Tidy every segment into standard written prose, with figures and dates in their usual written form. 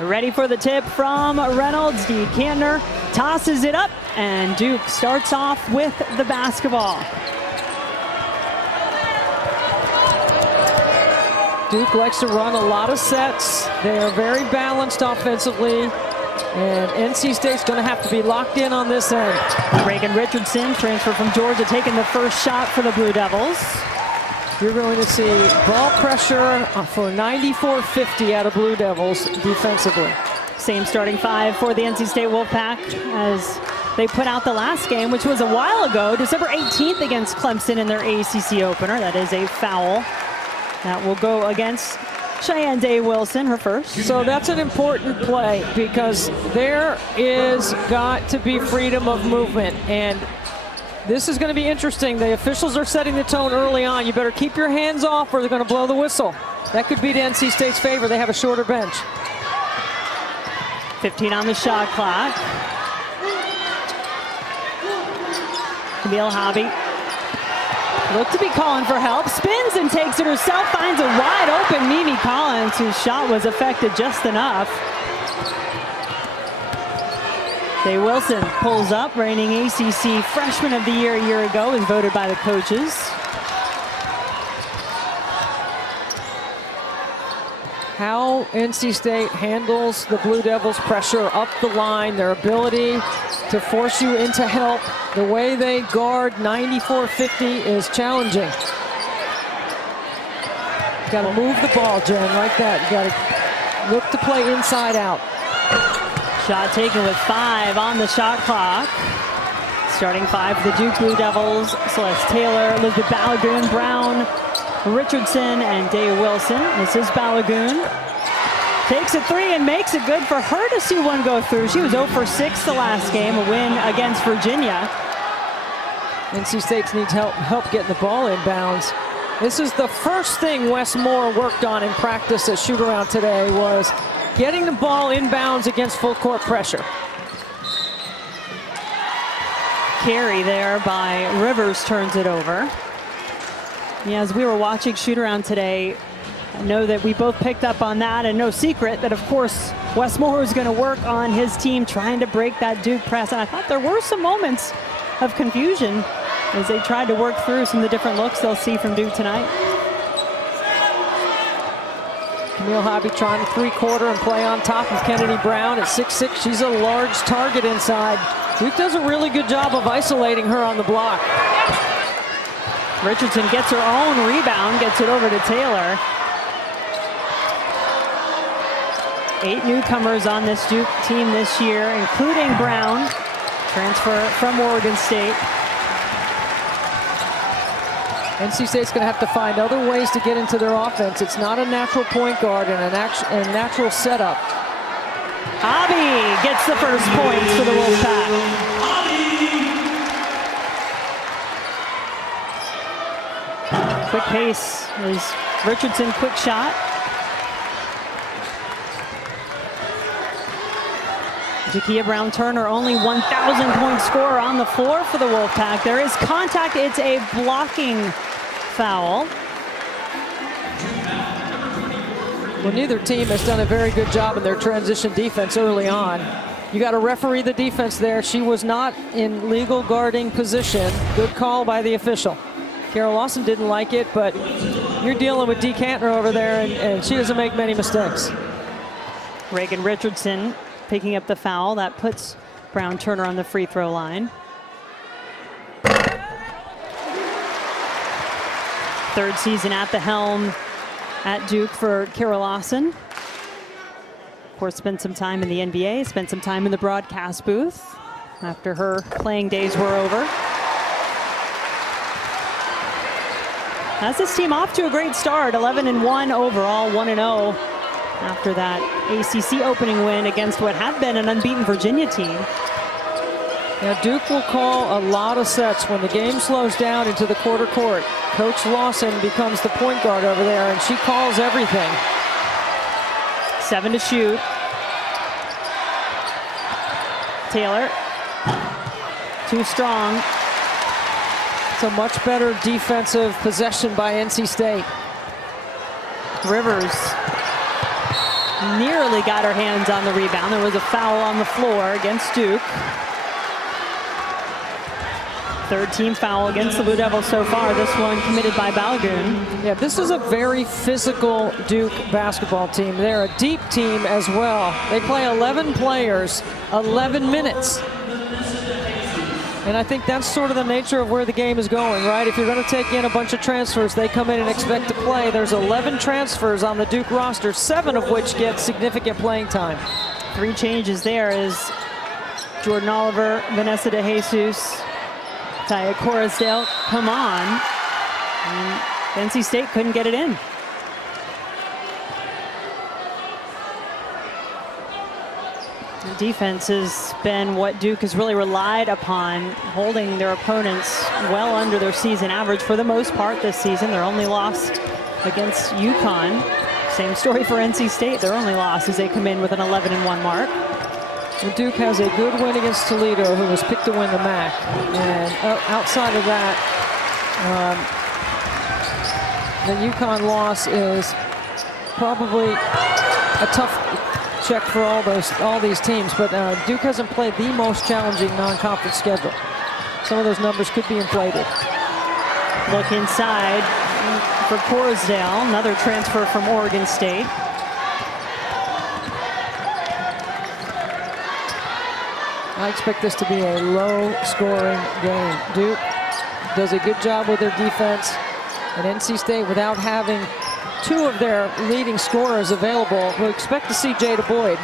Ready for the tip from Reynolds. D. Cantner tosses it up, and Duke starts off with the basketball. Duke likes to run a lot of sets. They are very balanced offensively, and NC State's going to have to be locked in on this end. Reagan Richardson, transfer from Georgia, taking the first shot for the Blue Devils. You're going to see ball pressure for 94-50 out of Blue Devils defensively. Same starting five for the NC State Wolfpack as they put out the last game, which was a while ago, December 18th against Clemson in their ACC opener. That is a foul that will go against Cheyenne Day Wilson, her first. So that's an important play because there is got to be freedom of movement, and this is going to be interesting. The officials are setting the tone early on. You better keep your hands off or they're going to blow the whistle. That could be to NC State's favor. They have a shorter bench. 15 on the shot clock. Camille Hobby looked to be calling for help. Spins and takes it herself. Finds a wide open Mimi Collins, whose shot was affected just enough. Day Wilson pulls up, reigning ACC Freshman of the Year a year ago, and voted by the coaches. How NC State handles the Blue Devils' pressure up the line, their ability to force you into help, the way they guard 94-50 is challenging. You got to move the ball, Jen, like that. You got to look to play inside out. Shot taken with 5 on the shot clock. Starting 5 for the Duke Blue Devils: Celeste Taylor, Elizabeth Balagoon, Brown, Richardson, and Day Wilson. This is Balagoon. Takes a 3 and makes it good for her to see one go through. She was 0 for 6 the last game, a win against Virginia. NC State needs help getting the ball inbounds. This is the first thing Wes Moore worked on in practice at shoot-around today, was getting the ball inbounds against full court pressure. Carry there by Rivers turns it over. Yeah, as we were watching shoot-around today, I know that we both picked up on that, and no secret that, of course, Wes Moore was going to work on his team trying to break that Duke press. And I thought there were some moments of confusion as they tried to work through some of the different looks they'll see from Duke tonight. Camille Hobby trying to three-quarter and play on top of Kennedy Brown at 6'6". She's a large target inside. Duke does a really good job of isolating her on the block. Richardson gets her own rebound, gets it over to Taylor. 8 newcomers on this Duke team this year, including Brown, transfer from Oregon State. NC State's going to have to find other ways to get into their offense. It's not a natural point guard and a natural setup. Hobby gets the first points for the Wolfpack. Quick pace is Richardson, quick shot. Jakia Brown-Turner, only 1,000 point scorer on the floor for the Wolfpack. There is contact, it's a blocking foul. Well, neither team has done a very good job in their transition defense early on. You got to referee the defense there. She was not in legal guarding position. Good call by the official. Carol Lawson didn't like it, but you're dealing with D. Cantner over there, and she doesn't make many mistakes. Reagan Richardson picking up the foul. That puts Brown-Turner on the free throw line. Third season at the helm at Duke for Carol Lawson. Of course, spent some time in the NBA, spent some time in the broadcast booth after her playing days were over. Has this team off to a great start, 11-1 overall, 1-0 after that ACC opening win against what had been an unbeaten Virginia team. Now Duke will call a lot of sets when the game slows down into the quarter court. Coach Lawson becomes the point guard over there, and she calls everything. 7 to shoot. Taylor, too strong. It's a much better defensive possession by NC State. Rivers nearly got her hands on the rebound. There was a foul on the floor against Duke. Third team foul against the Blue Devils so far. This one committed by Balagoon. Yeah, this is a very physical Duke basketball team. They're a deep team as well. They play 11 players, 11 minutes. And I think that's sort of the nature of where the game is going, right? If you're going to take in a bunch of transfers, they come in and expect to play. There's 11 transfers on the Duke roster, 7 of which get significant playing time. 3 changes there is Jordan Oliver, Vanessa De Jesus, Taya Corusdale come on. And NC State couldn't get it in. The defense has been what Duke has really relied upon, holding their opponents well under their season average for the most part this season. They're only lost against UConn. Same story for NC State. Their only loss is they come in with an 11-1 mark. Well, Duke has a good win against Toledo, who was picked to win the MAC. And outside of that, the UConn loss is probably a tough check for all these teams. But Duke hasn't played the most challenging non-conference schedule. Some of those numbers could be inflated. Look inside for Corusdale, another transfer from Oregon State. I expect this to be a low-scoring game. Duke does a good job with their defense, and NC State, without having 2 of their leading scorers available, we'll expect to see Jada Boyd.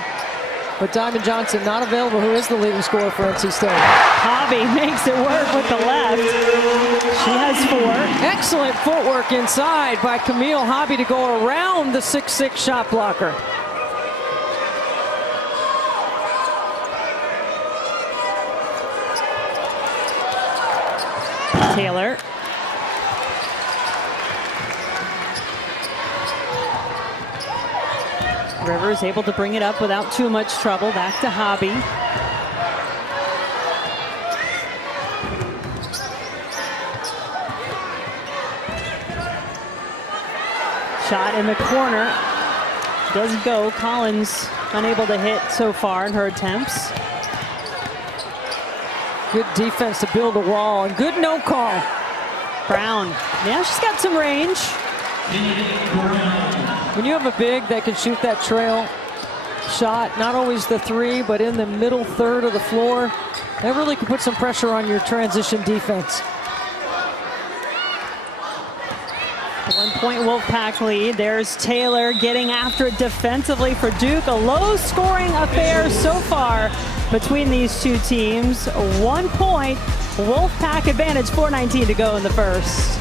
But Diamond Johnson not available, who is the leading scorer for NC State. Hobby makes it work with the left. She has 4. Excellent footwork inside by Camille Hobby to go around the 6'6" shot blocker. Taylor. Rivers able to bring it up without too much trouble. Back to Hobby. Shot in the corner. Doesn't go. Collins unable to hit so far in her attempts. Good defense to build a wall, and good no call. Brown. Yeah, she's got some range. When you have a big that can shoot that trail shot, not always the 3, but in the middle third of the floor, that really can put some pressure on your transition defense. 1-point Wolfpack lead. There's Taylor getting after it defensively for Duke. A low-scoring affair so far between these two teams. 1 point, Wolfpack advantage, 4:19 to go in the first.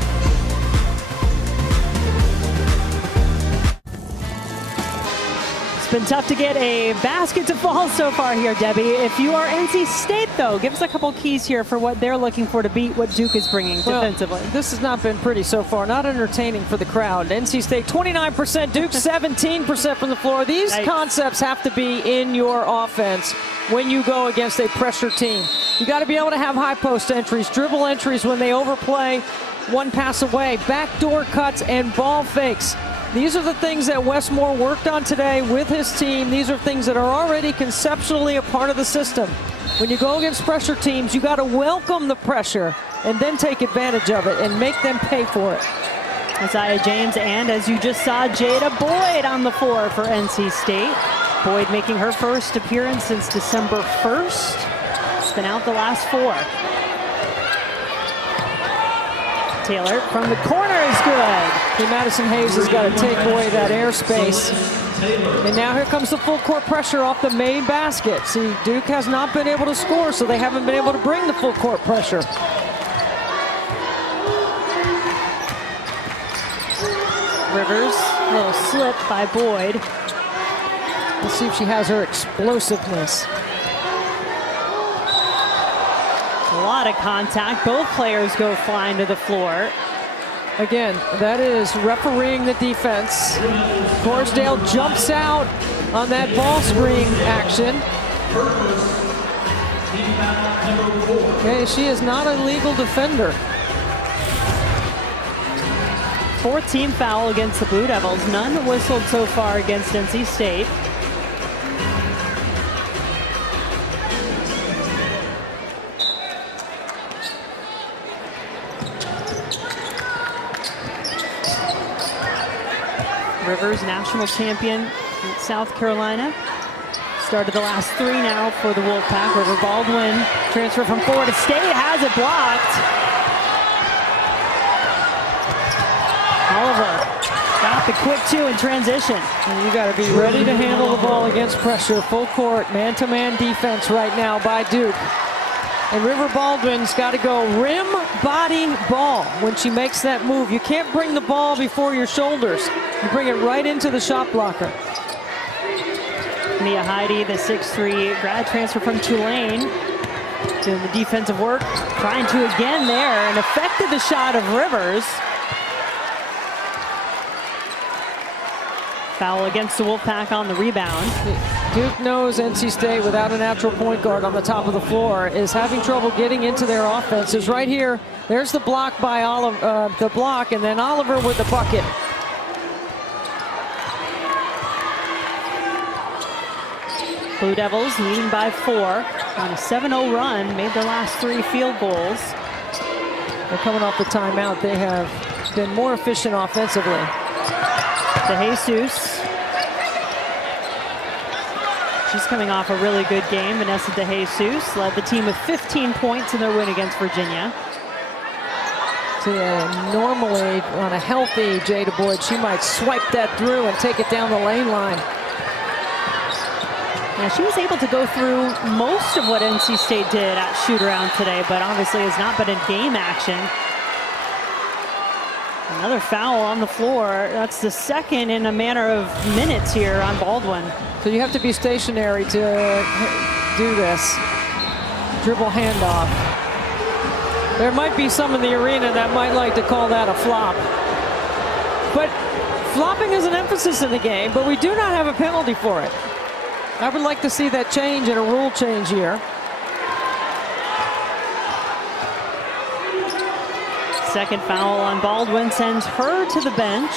It's been tough to get a basket to fall so far here, Debbie. If you are NC State, though, give us a couple keys here for what they're looking for to beat what Duke is bringing defensively. This has not been pretty so far. Not entertaining for the crowd. NC State 29%, Duke 17% from the floor. These concepts have to be in your offense when you go against a pressure team. You got to be able to have high post entries, dribble entries when they overplay, 1 pass away, backdoor cuts, and ball fakes. These are the things that Wes Moore worked on today with his team. These are things that are already conceptually a part of the system. When you go against pressure teams, you got to welcome the pressure and then take advantage of it and make them pay for it. Isaiah James and, as you just saw, Jada Boyd on the floor for NC State. Boyd making her first appearance since December 1st. She's been out the last 4. Taylor from the corner is good. Okay, Madison Hayes has got to take away that airspace. And now here comes the full court pressure off the main basket. See, Duke has not been able to score, so they haven't been able to bring the full court pressure. Rivers, a little slip by Boyd. Let's see if she has her explosiveness. A lot of contact. Both players go flying to the floor. Again, that is refereeing the defense. Corusdale jumps out on that ball screen action. Okay, she is not a legal defender. Fourth team foul against the Blue Devils. None whistled so far against NC State. Rivers, national champion in South Carolina. Started the last three now for the Wolfpack. River Baldwin, transfer from Florida State, has it blocked. Oliver got the quick two in transition. And you got to be ready to handle the ball against pressure. Full court, man-to-man defense right now by Duke. And River Baldwin's got to go rim, body, ball when she makes that move. You can't bring the ball before your shoulders. You bring it right into the shot blocker. Mia Heide, the 6'3" grad transfer from Tulane, doing the defensive work, trying to again there, and affected the shot of Rivers. Foul against the Wolfpack on the rebound. Duke knows NC State, without a natural point guard on the top of the floor, is having trouble getting into their offenses. Right here, there's the block by Oliver, the block, and then Oliver with the bucket. Blue Devils leading by 4 on a 7-0 run, made their last 3 field goals. They're coming off the timeout. They have been more efficient offensively. DeJesus. She's coming off a really good game. Vanessa DeJesus led the team with 15 points in their win against Virginia. So normally on a healthy Jada Boyd, she might swipe that through and take it down the lane line. Yeah, she was able to go through most of what NC State did at shoot-around today, but obviously has not been in game action. Another foul on the floor. That's the second in a matter of minutes here on Baldwin. So you have to be stationary to do this. Dribble handoff. There might be some in the arena that might like to call that a flop. But flopping is an emphasis in the game, but we do not have a penalty for it. I would like to see that change and a rule change here. Second foul on Baldwin sends her to the bench.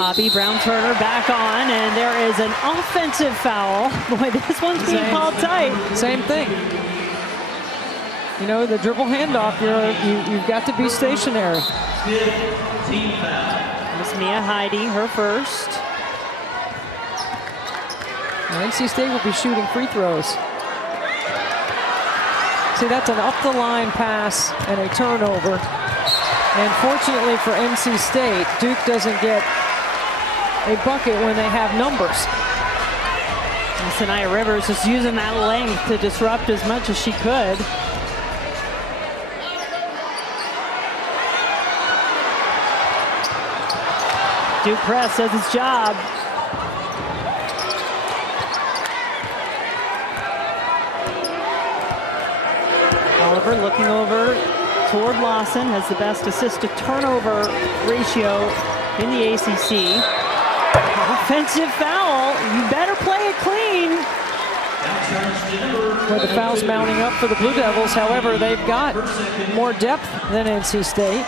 Abby Brown-Turner back on, and there is an offensive foul. Boy, this one's being called tight. Same thing. You know, the dribble handoff, you've got to be stationary. Miss Mia Heide, her first. NC State will be shooting free throws. See, that's an up-the-line pass and a turnover. And fortunately for NC State, Duke doesn't get a bucket when they have numbers. And Sanaya Rivers is using that length to disrupt as much as she could. Duke press does its job. Oliver looking over toward Lawson, has the best assist to turnover ratio in the ACC. Offensive foul, you better play it clean. Well, the foul's mounting up for the Blue Devils. However, they've got more depth than NC State.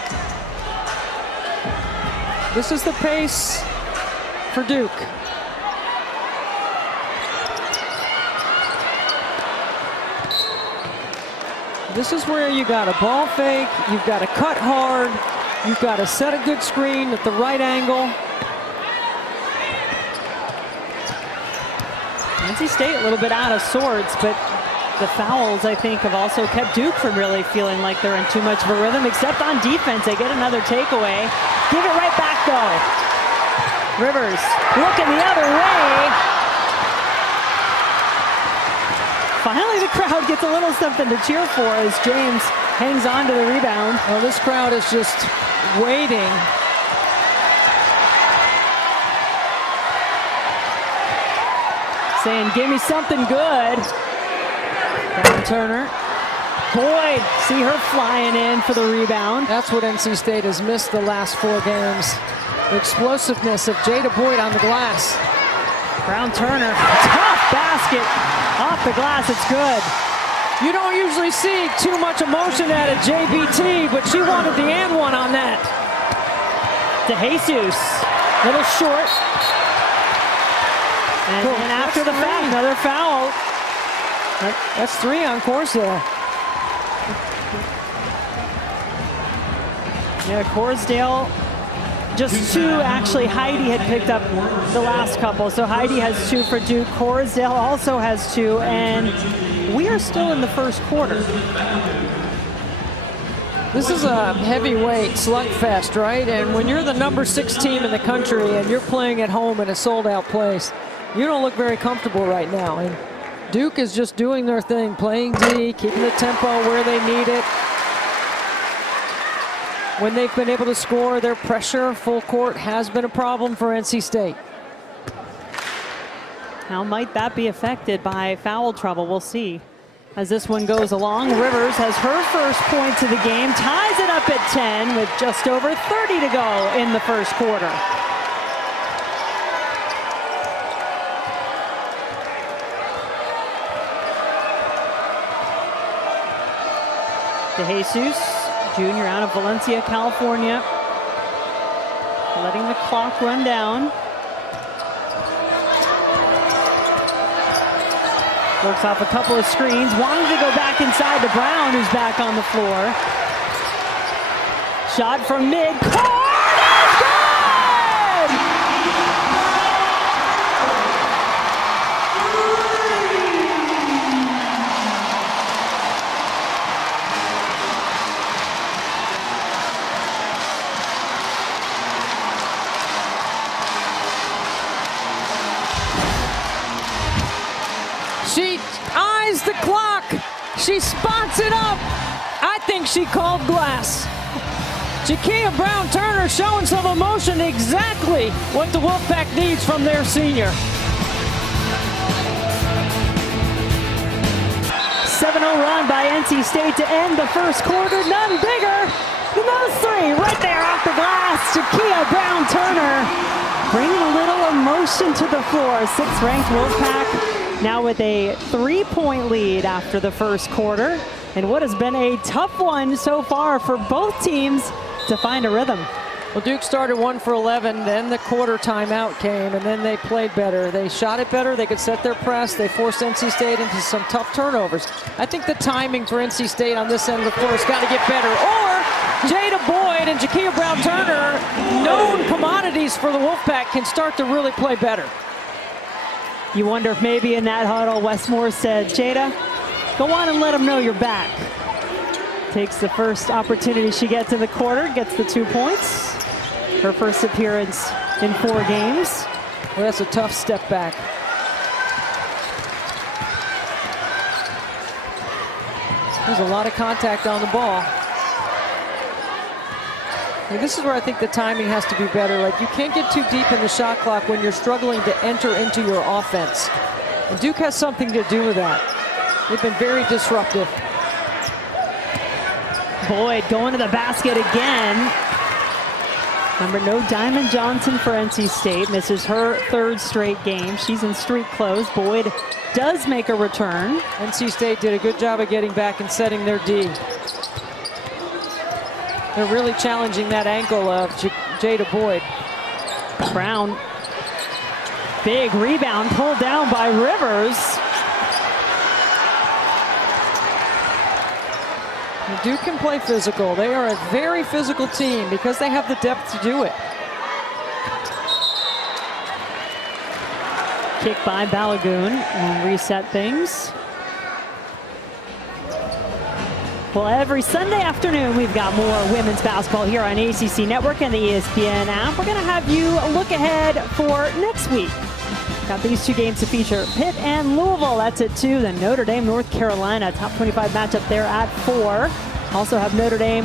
This is the pace for Duke. This is where you got a ball fake, you've got to cut hard, you've got to set a good screen at the right angle. NC State a little bit out of sorts, but the fouls, I think, have also kept Duke from really feeling like they're in too much of a rhythm, except on defense. They get another takeaway. Give it right back, though. Rivers looking the other way. Finally, the crowd gets a little something to cheer for as James hangs on to the rebound. Well, this crowd is just waiting. Saying, give me something good. Brown-Turner. Boyd, see her flying in for the rebound. That's what NC State has missed the last 4 games. The explosiveness of Jada Boyd on the glass. Brown-Turner, tough basket. Off the glass, it's good. You don't usually see too much emotion out of JBT, but she wanted the and one on that. DeJesus, little short. And after the foul, another foul. That's 3 on Corsdale. Yeah, Corsdale, just 2 actually. Heidi had picked up the last couple. So Heidi has 2 for Duke. Corsdale also has 2. And we are still in the first quarter. This is a heavyweight slugfest, right? And when you're the number 6 team in the country and you're playing at home in a sold-out place, you don't look very comfortable right now. And Duke is just doing their thing, playing D, keeping the tempo where they need it. When they've been able to score, their pressure full court has been a problem for NC State. How might that be affected by foul trouble? We'll see. As this one goes along, Rivers has her first points of the game, ties it up at 10 with just over 30 to go in the first quarter. DeJesus, junior out of Valencia, California, letting the clock run down. Works off a couple of screens, wanted to go back inside to Brown, who's back on the floor. Shot from mid-court is good! She eyes the clock. She spots it up. I think she called glass. Jakia Brown-Turner showing some emotion, exactly what the Wolfpack needs from their senior. 7-0 run by NC State to end the first quarter. None bigger than those 3 right there off the glass. Jakia Brown-Turner bringing a little emotion to the floor. 6th-ranked Wolfpack now with a 3-point lead after the first quarter. And what has been a tough one so far for both teams to find a rhythm. Well, Duke started 1 for 11, then the quarter timeout came, and then they played better. They shot it better, they could set their press, they forced NC State into some tough turnovers. I think the timing for NC State on this end of the floor has got to get better. Or Jada Boyd and Jakia Brown-Turner, known commodities for the Wolfpack, can start to really play better. You wonder if maybe in that huddle, Westmore said, Jada, go on and let them know you're back. Takes the first opportunity she gets in the quarter, gets the 2 points. Her first appearance in 4 games. Well, that's a tough step back. There's a lot of contact on the ball. And this is where I think the timing has to be better. Like, you can't get too deep in the shot clock when you're struggling to enter into your offense. And Duke has something to do with that. They've been very disruptive. Boyd going to the basket again. Remember, no Diamond Johnson for NC State. Misses her 3rd straight game. She's in street clothes. Boyd does make a return. NC State did a good job of getting back and setting their D. They're really challenging that ankle of Jada Boyd. Brown, big rebound pulled down by Rivers. Duke can play physical. They are a very physical team because they have the depth to do it. Kick by Balagoon and reset things. Well, every Sunday afternoon, we've got more women's basketball here on ACC Network and the ESPN app. We're going to have you look ahead for next week. Got these 2 games to feature. Pitt and Louisville, that's at 2. Then Notre Dame, North Carolina, top 25 matchup there at 4. Also have Notre Dame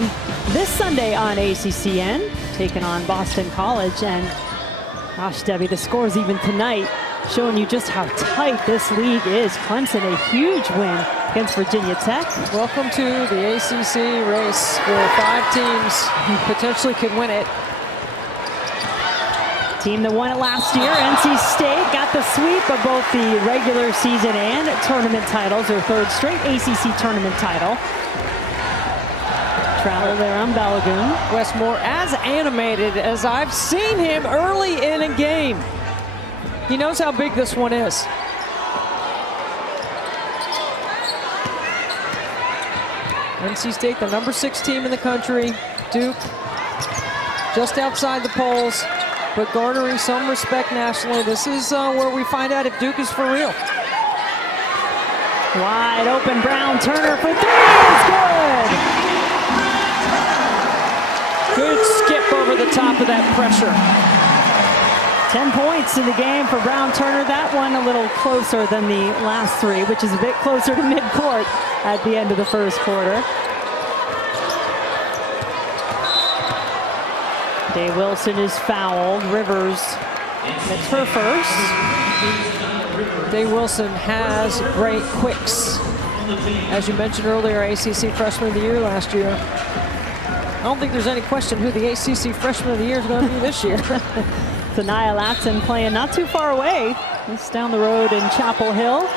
this Sunday on ACCN, taking on Boston College. And gosh, Debbie, the scores even tonight showing you just how tight this league is. Clemson, a huge win against Virginia Tech. Welcome to the ACC race where 5 teams potentially could win it. Team that won it last year, NC State, got the sweep of both the regular season and tournament titles, their third straight ACC tournament title. Travel there on Balagoon. Wes Moore, as animated as I've seen him early in a game. He knows how big this one is. NC State, the number 6 team in the country. Duke, just outside the polls, but garnering some respect nationally. This is where we find out if Duke is for real. Wide open, Brown Turner for 3, it's good! Good skip over the top of that pressure. 10 points in the game for Brown Turner. That one a little closer than the last 3, which is a bit closer to midcourt at the end of the first quarter. Day Wilson is fouled. Rivers gets her first. Day Wilson has great quicks. As you mentioned earlier, ACC Freshman of the Year last year. I don't think there's any question who the ACC Freshman of the Year is going to be this year. Tanaya Latson playing not too far away. Just down the road in Chapel Hill.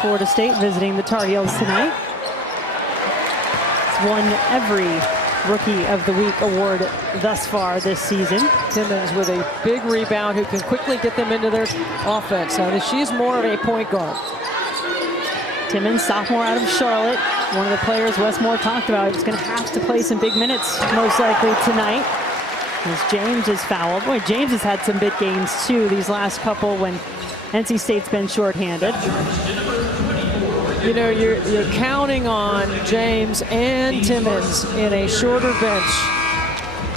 Florida State visiting the Tar Heels tonight. It's won every Rookie of the Week award thus far this season. Timmons with a big rebound who can quickly get them into their offense. Now, she's more of a point guard. Timmons, sophomore out of Charlotte. One of the players Wes Moore talked about. He's going to have to play some big minutes most likely tonight. As James is fouled. Boy, James has had some big games too these last couple when NC State's been shorthanded. You know, you're counting on James and Timmons in a shorter bench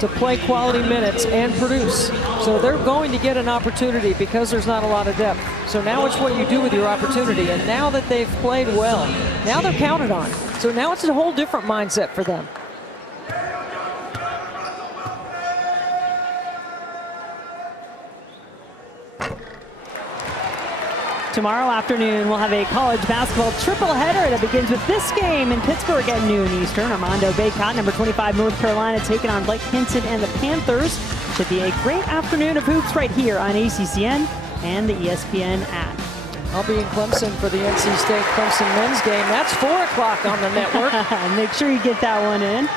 to play quality minutes and produce. So they're going to get an opportunity because there's not a lot of depth. So now it's what you do with your opportunity. And now that they've played well, now they're counted on. So now it's a whole different mindset for them. Tomorrow afternoon, we'll have a college basketball triple header that begins with this game in Pittsburgh at noon Eastern. Armando Bacot, number 25, North Carolina, taking on Blake Hinson and the Panthers. Should be a great afternoon of hoops right here on ACCN and the ESPN app. I'll be in Clemson for the NC State Clemson men's game. That's 4 o'clock on the network. Make sure you get that one in.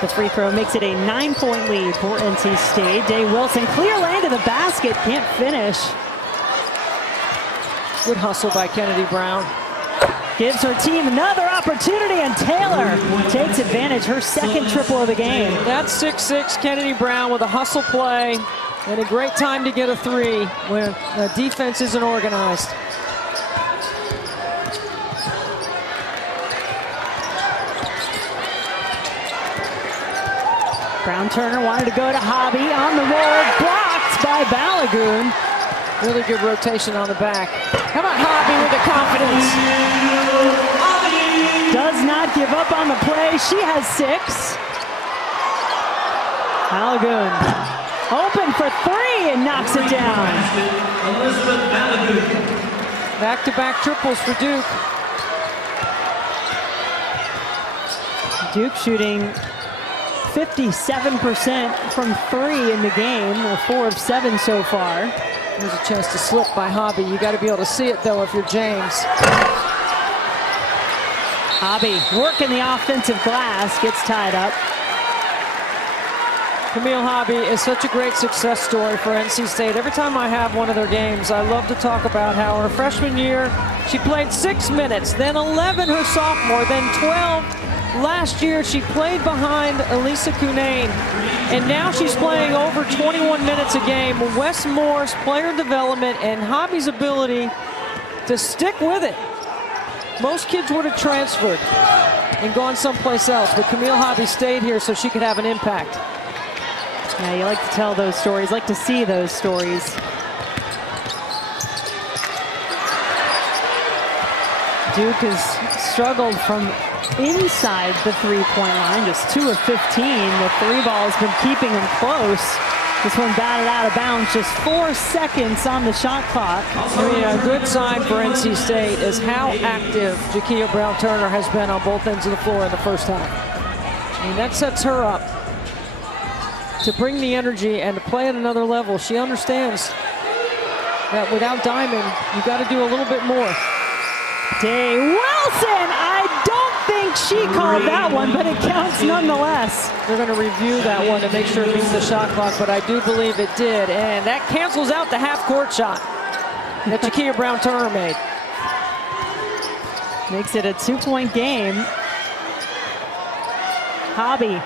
The free throw makes it a 9-point lead for NC State. Day Wilson, clear lane to the basket, can't finish. Good hustle by Kennedy Brown. Gives her team another opportunity, and Taylor takes advantage, her second triple of the game. That's 6'6" Kennedy Brown with a hustle play and a great time to get a 3 when the defense isn't organized. Brown Turner wanted to go to Hobby on the roll, blocked by Balagoon. Really good rotation on the back. How about Hobby with the confidence? Does not give up on the play. She has 6. Balagoon open for 3 and knocks it down. Back-to-back triples for Duke. Duke shooting 57% from 3 in the game, or 4 of 7 so far. There's a chance to slip by Hobby. You got to be able to see it though if you're James. Hobby working the offensive glass, gets tied up. Camille Hobby is such a great success story for NC State. Every time I have one of their games, I love to talk about how her freshman year, she played 6 minutes, then 11 her sophomore, then 12 last year. She played behind Elisa Cunane, and now she's playing over 21 minutes a game. Wes Moore's player development and Hobby's ability to stick with it. Most kids would have transferred and gone someplace else, but Camille Hobby stayed here so she could have an impact. Yeah, you like to tell those stories, like to see those stories. Duke has struggled from inside the three-point line, just 2 of 15. The 3 ball has been keeping them close. This one batted out of bounds, just 4 seconds on the shot clock. I mean, a good sign for NC State is how active Jakia Brown-Turner has been on both ends of the floor in the first half. And that sets her up to bring the energy and to play at another level. She understands that without Diamond, you got to do a little bit more. Day Wilson, I don't think she called that one, but it counts nonetheless. They're going to review that one to make sure it beats the shot clock, but I do believe it did. And that cancels out the half-court shot that Jakia Brown-Turner made. Makes it a 2-point game. Hobby,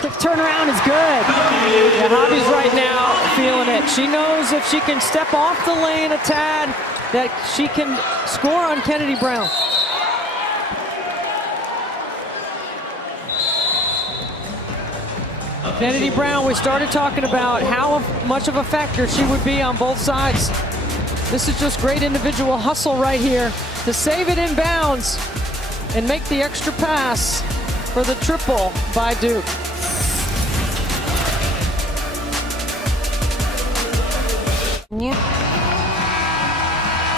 quick turnaround is good. Yeah, Hobby's right now feeling it. She knows if she can step off the lane a tad, that she can score on Kennedy Brown. Kennedy Brown, we started talking about how much of a factor she would be on both sides. This is just great individual hustle right here to save it in bounds and make the extra pass for the triple by Duke.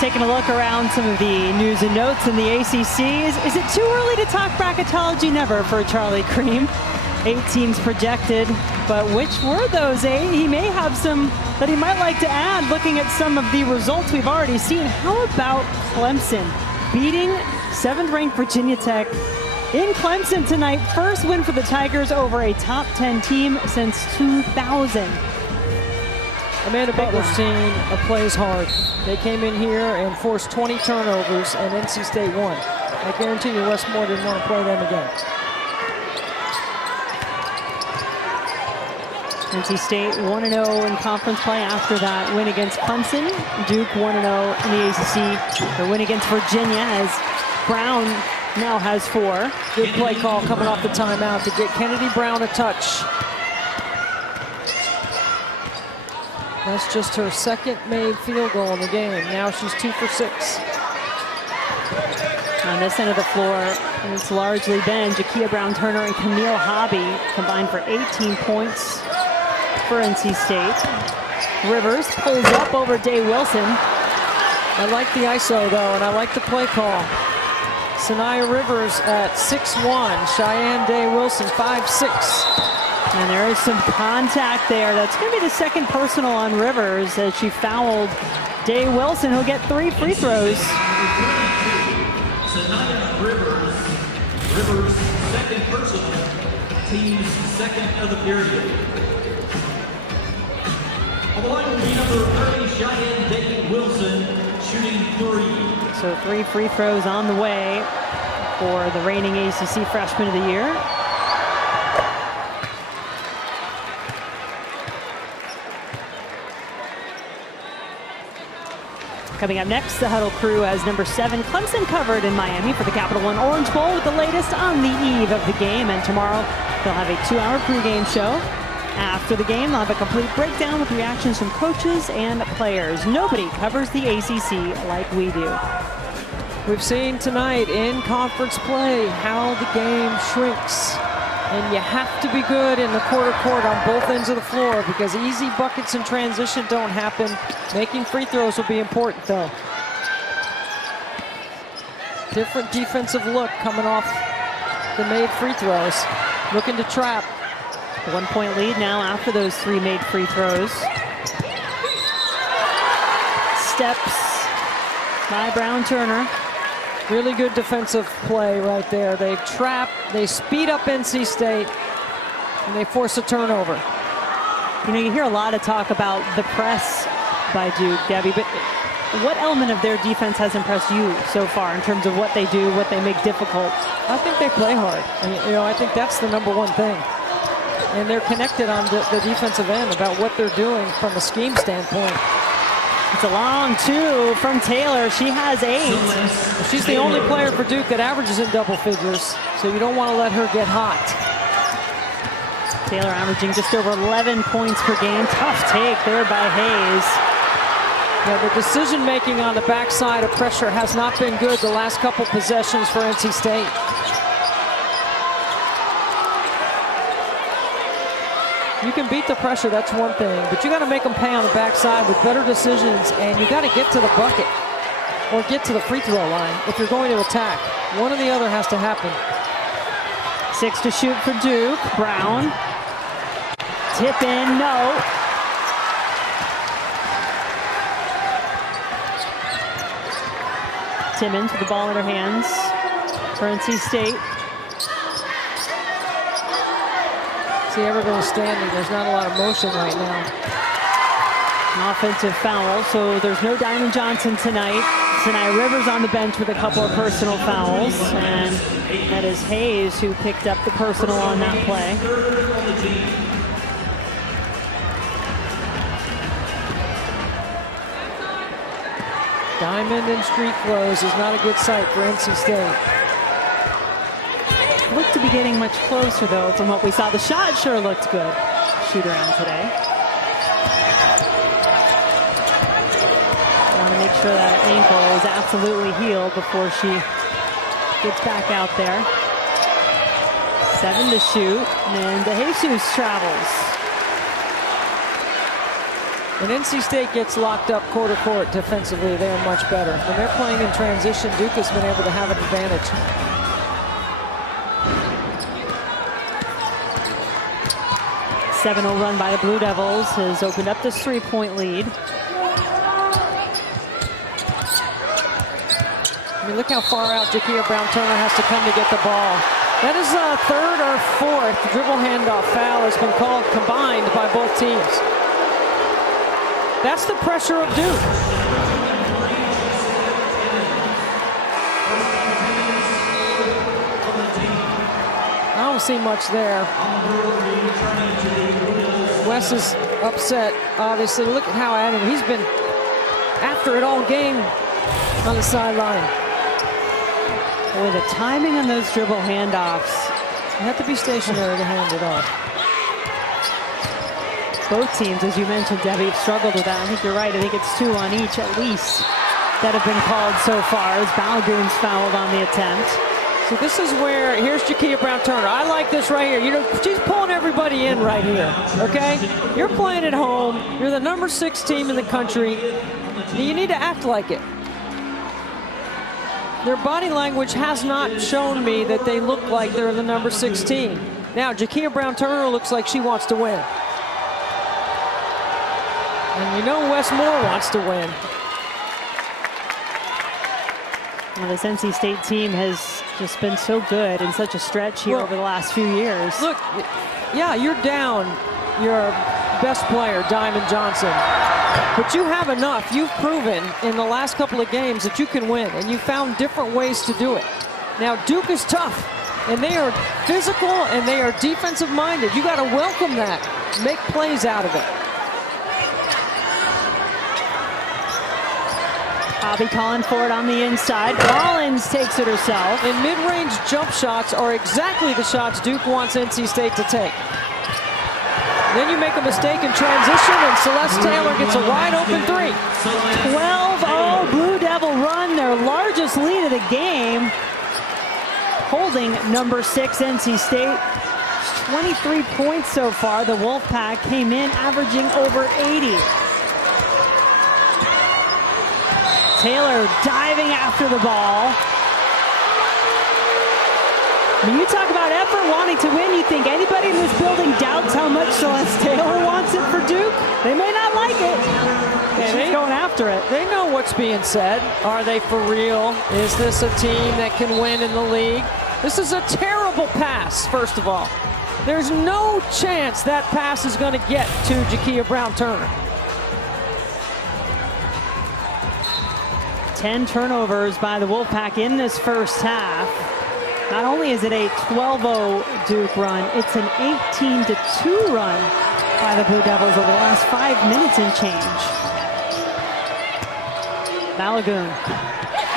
Taking a look around some of the news and notes in the ACC. Is it too early to talk bracketology? Never for Charlie Creme. 8 teams projected, but which were those 8? He may have some that he might like to add looking at some of the results we've already seen. How about Clemson beating 7th-ranked Virginia Tech in Clemson tonight? First win for the Tigers over a top 10 team since 2000. Amanda Butler's team plays hard. They came in here and forced 20 turnovers, and NC State won. I guarantee you Westmore didn't want to play them again. NC State 1-0 in conference play after that win against Clemson. Duke 1-0 in the ACC. Their win against Virginia as Brown now has 4. Good play call coming off the timeout to get Kennedy Brown a touch. That's just her 2nd made field goal in the game. Now she's 2 for 6. On this end of the floor, it's largely been Jakia Brown-Turner and Camille Hobby combined for 18 points for NC State. Rivers pulls up over Day Wilson. I like the ISO though, and I like the play call. Sanaya Rivers at 6'1", Cheyenne Day Wilson 5'6". And there is some contact there. That's going to be the 2nd personal on Rivers as she fouled Day Wilson, who'll get 3 free throws. Sanaya Rivers. Rivers' 2nd personal, team's 2nd of the period. On the line will be number 30, Cheyenne Day Wilson, shooting 3. So 3 free throws on the way for the reigning ACC Freshman of the Year. Coming up next, the Huddle crew has number 7 Clemson covered in Miami for the Capital One Orange Bowl with the latest on the eve of the game. And tomorrow, they'll have a 2-hour pregame show. After the game, they'll have a complete breakdown with reactions from coaches and players. Nobody covers the ACC like we do. We've seen tonight in conference play how the game shrinks. And you have to be good in the quarter court on both ends of the floor because easy buckets in transition don't happen. Making free throws will be important though. Different defensive look coming off the made free throws. Looking to trap. A 1-point lead now after those 3 made free throws. Steps by Brown-Turner. Really good defensive play right there. They trap, they speed up NC State, and they force a turnover. You know, you hear a lot of talk about the press by Duke, Debbie, but what element of their defense has impressed you so far in terms of what they do, what they make difficult? I think they play hard. You know, I think that's the #1 thing. And they're connected on the defensive end about what they're doing from a scheme standpoint. It's a long 2 from Taylor. She has 8. She's the only player for Duke that averages in double figures, so you don't want to let her get hot. Taylor averaging just over 11 points per game. Tough take there by Hayes. Yeah, the decision making on the backside of pressure has not been good the last couple possessions for NC State. You can beat the pressure, that's one thing, but you got to make them pay on the backside with better decisions, and you got to get to the bucket or get to the free throw line if you're going to attack. One or the other has to happen. 6 to shoot for Duke. Brown. Tip in, no. Timmons with the ball in her hands for NC State. See, everybody's standing. There's not a lot of motion right now. An offensive foul, so there's no Diamond Johnson tonight. Sanaya Rivers on the bench with a couple of personal fouls, and that is Hayes who picked up the personal on that play. Diamond in street clothes is not a good sight for NC State. Looked to be getting much closer, though, from what we saw. The shot sure looked good. Shoot around today. Want to make sure that ankle is absolutely healed before she gets back out there. 7 to shoot, and DeJesus travels. When NC State gets locked up court to court defensively, they are much better. When they're playing in transition, Duke has been able to have an advantage. A 7-0 run by the Blue Devils has opened up this 3-point lead. I mean, look how far out Jakia Brown-Turner has to come to get the ball. That is a third or fourth dribble handoff foul has been called combined by both teams. That's the pressure of Duke. I don't see much there. Wes is upset, obviously. Look at how Adam, he's been after it all game on the sideline. Boy, the timing on those dribble handoffs. You have to be stationary to hand it off. Both teams, as you mentioned, Debbie, have struggled with that. I think you're right. I think it's 2 on each at least that have been called so far as Balagoon's fouled on the attempt. So this is where, here's Jakia Brown-Turner. I like this right here. You know, she's pulling everybody in right here, okay? You're playing at home. You're the number 6 team in the country. You need to act like it. Their body language has not shown me that they look like they're the number 6 team. Now, Jakia Brown-Turner looks like she wants to win. And you know Wes Moore wants to win. Well, this NC State team has just been so good in such a stretch here over the last few years. Look, yeah, you're down your best player, Diamond Johnson. But you have enough. You've proven in the last couple of games that you can win, and you found different ways to do it. Now, Duke is tough, and they are physical, and they are defensive-minded. You got to welcome that. Make plays out of it. Bobby calling for it on the inside. Rollins takes it herself. And mid-range jump shots are exactly the shots Duke wants NC State to take. Then you make a mistake in transition, and Celeste Taylor gets a wide-open 3. 12-0 Blue Devil run, their largest lead of the game. Holding number 6 NC State. 23 points so far. The Wolfpack came in averaging over 80. Taylor diving after the ball. When you talk about effort, wanting to win, you think anybody in this building doubts how much Celeste Taylor wants it for Duke? They may not like it. She's going after it. They know what's being said. Are they for real? Is this a team that can win in the league? This is a terrible pass, first of all. There's no chance that pass is going to get to Jakia Brown-Turner. 10 turnovers by the Wolfpack in this first half. Not only is it a 12-0 Duke run, it's an 18-2 run by the Blue Devils over the last 5 minutes and change. Balagoon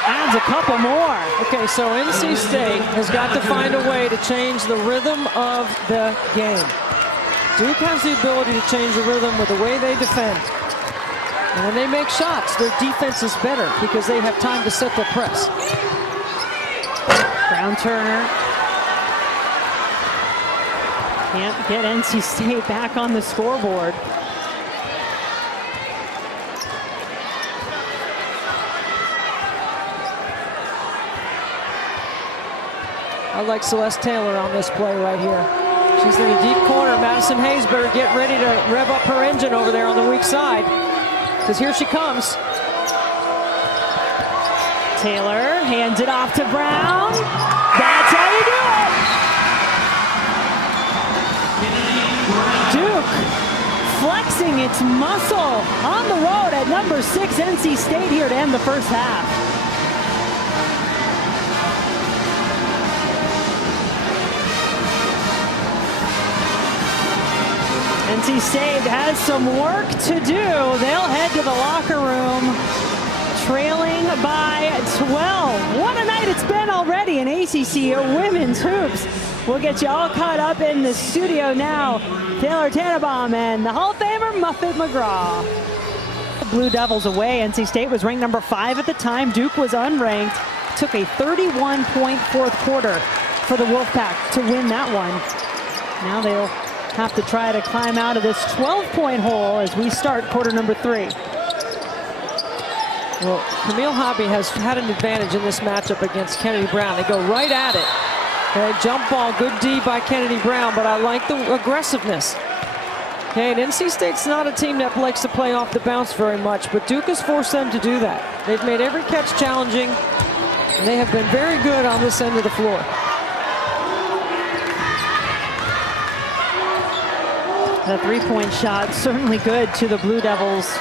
adds a couple more. Okay, so NC State has got to find a way to change the rhythm of the game. Duke has the ability to change the rhythm with the way they defend. And when they make shots, their defense is better because they have time to set their press. Brown-Turner can't get NC State back on the scoreboard. I like Celeste Taylor on this play right here. She's in the deep corner. Madison Hayes better get ready to rev up her engine over there on the weak side, because here she comes. Taylor hands it off to Brown. That's how you do it. Duke flexing its muscle on the road at number 6 NC State here to end the first half. NC State has some work to do. They'll head to the locker room trailing by 12. What a night it's been already in ACC women's hoops. We'll get you all caught up in the studio now. Taylor Tannenbaum and the Hall of Famer Muffet McGraw. The Blue Devils away. NC State was ranked number 5 at the time. Duke was unranked. Took a 31-point fourth quarter for the Wolfpack to win that one. Now they'll have to try to climb out of this 12-point hole as we start quarter number 3. Well, Camille Hobby has had an advantage in this matchup against Kennedy Brown. They go right at it. Okay, jump ball, good D by Kennedy Brown, but I like the aggressiveness. Okay, and NC State's not a team that likes to play off the bounce very much, but Duke has forced them to do that. They've made every catch challenging, and they have been very good on this end of the floor. The three-point shot certainly good to the Blue Devils.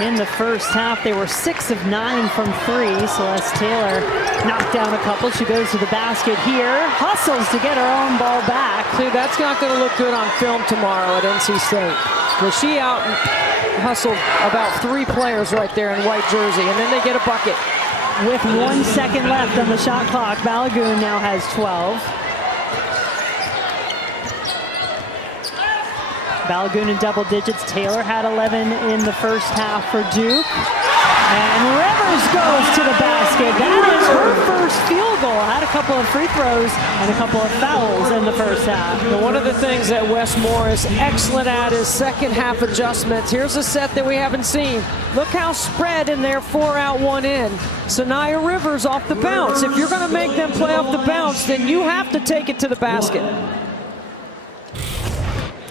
In the first half, they were 6 of 9 from 3. Celeste Taylor knocked down a couple. She goes to the basket here, hustles to get her own ball back. See, that's not going to look good on film tomorrow at NC State. Because she out hustled about 3 players right there in white jersey, and then they get a bucket. With 1 second left on the shot clock, Balagoon now has 12. Balagoon in double digits. Taylor had 11 in the first half for Duke. And Rivers goes to the basket. That is her first field goal. Had a couple of free throws and a couple of fouls in the first half. And one of the things that Wes Moore is excellent at is second half adjustments. Here's a set that we haven't seen. Look how spread in there, 4 out, 1 in. Sanaya Rivers off the bounce. If you're going to make them play off the bounce, then you have to take it to the basket.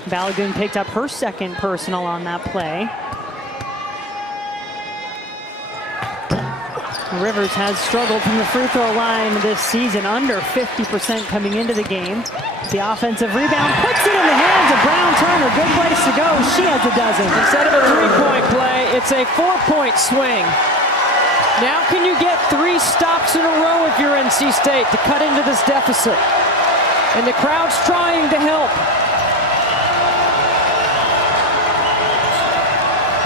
Balagoon picked up her second personal on that play. Rivers has struggled from the free throw line this season, under 50% coming into the game. The offensive rebound puts it in the hands of Brown Turner. Good place to go. She has a dozen. Instead of a 3-point play, it's a 4-point swing. Now can you get 3 stops in a row if you're NC State to cut into this deficit? And the crowd's trying to help.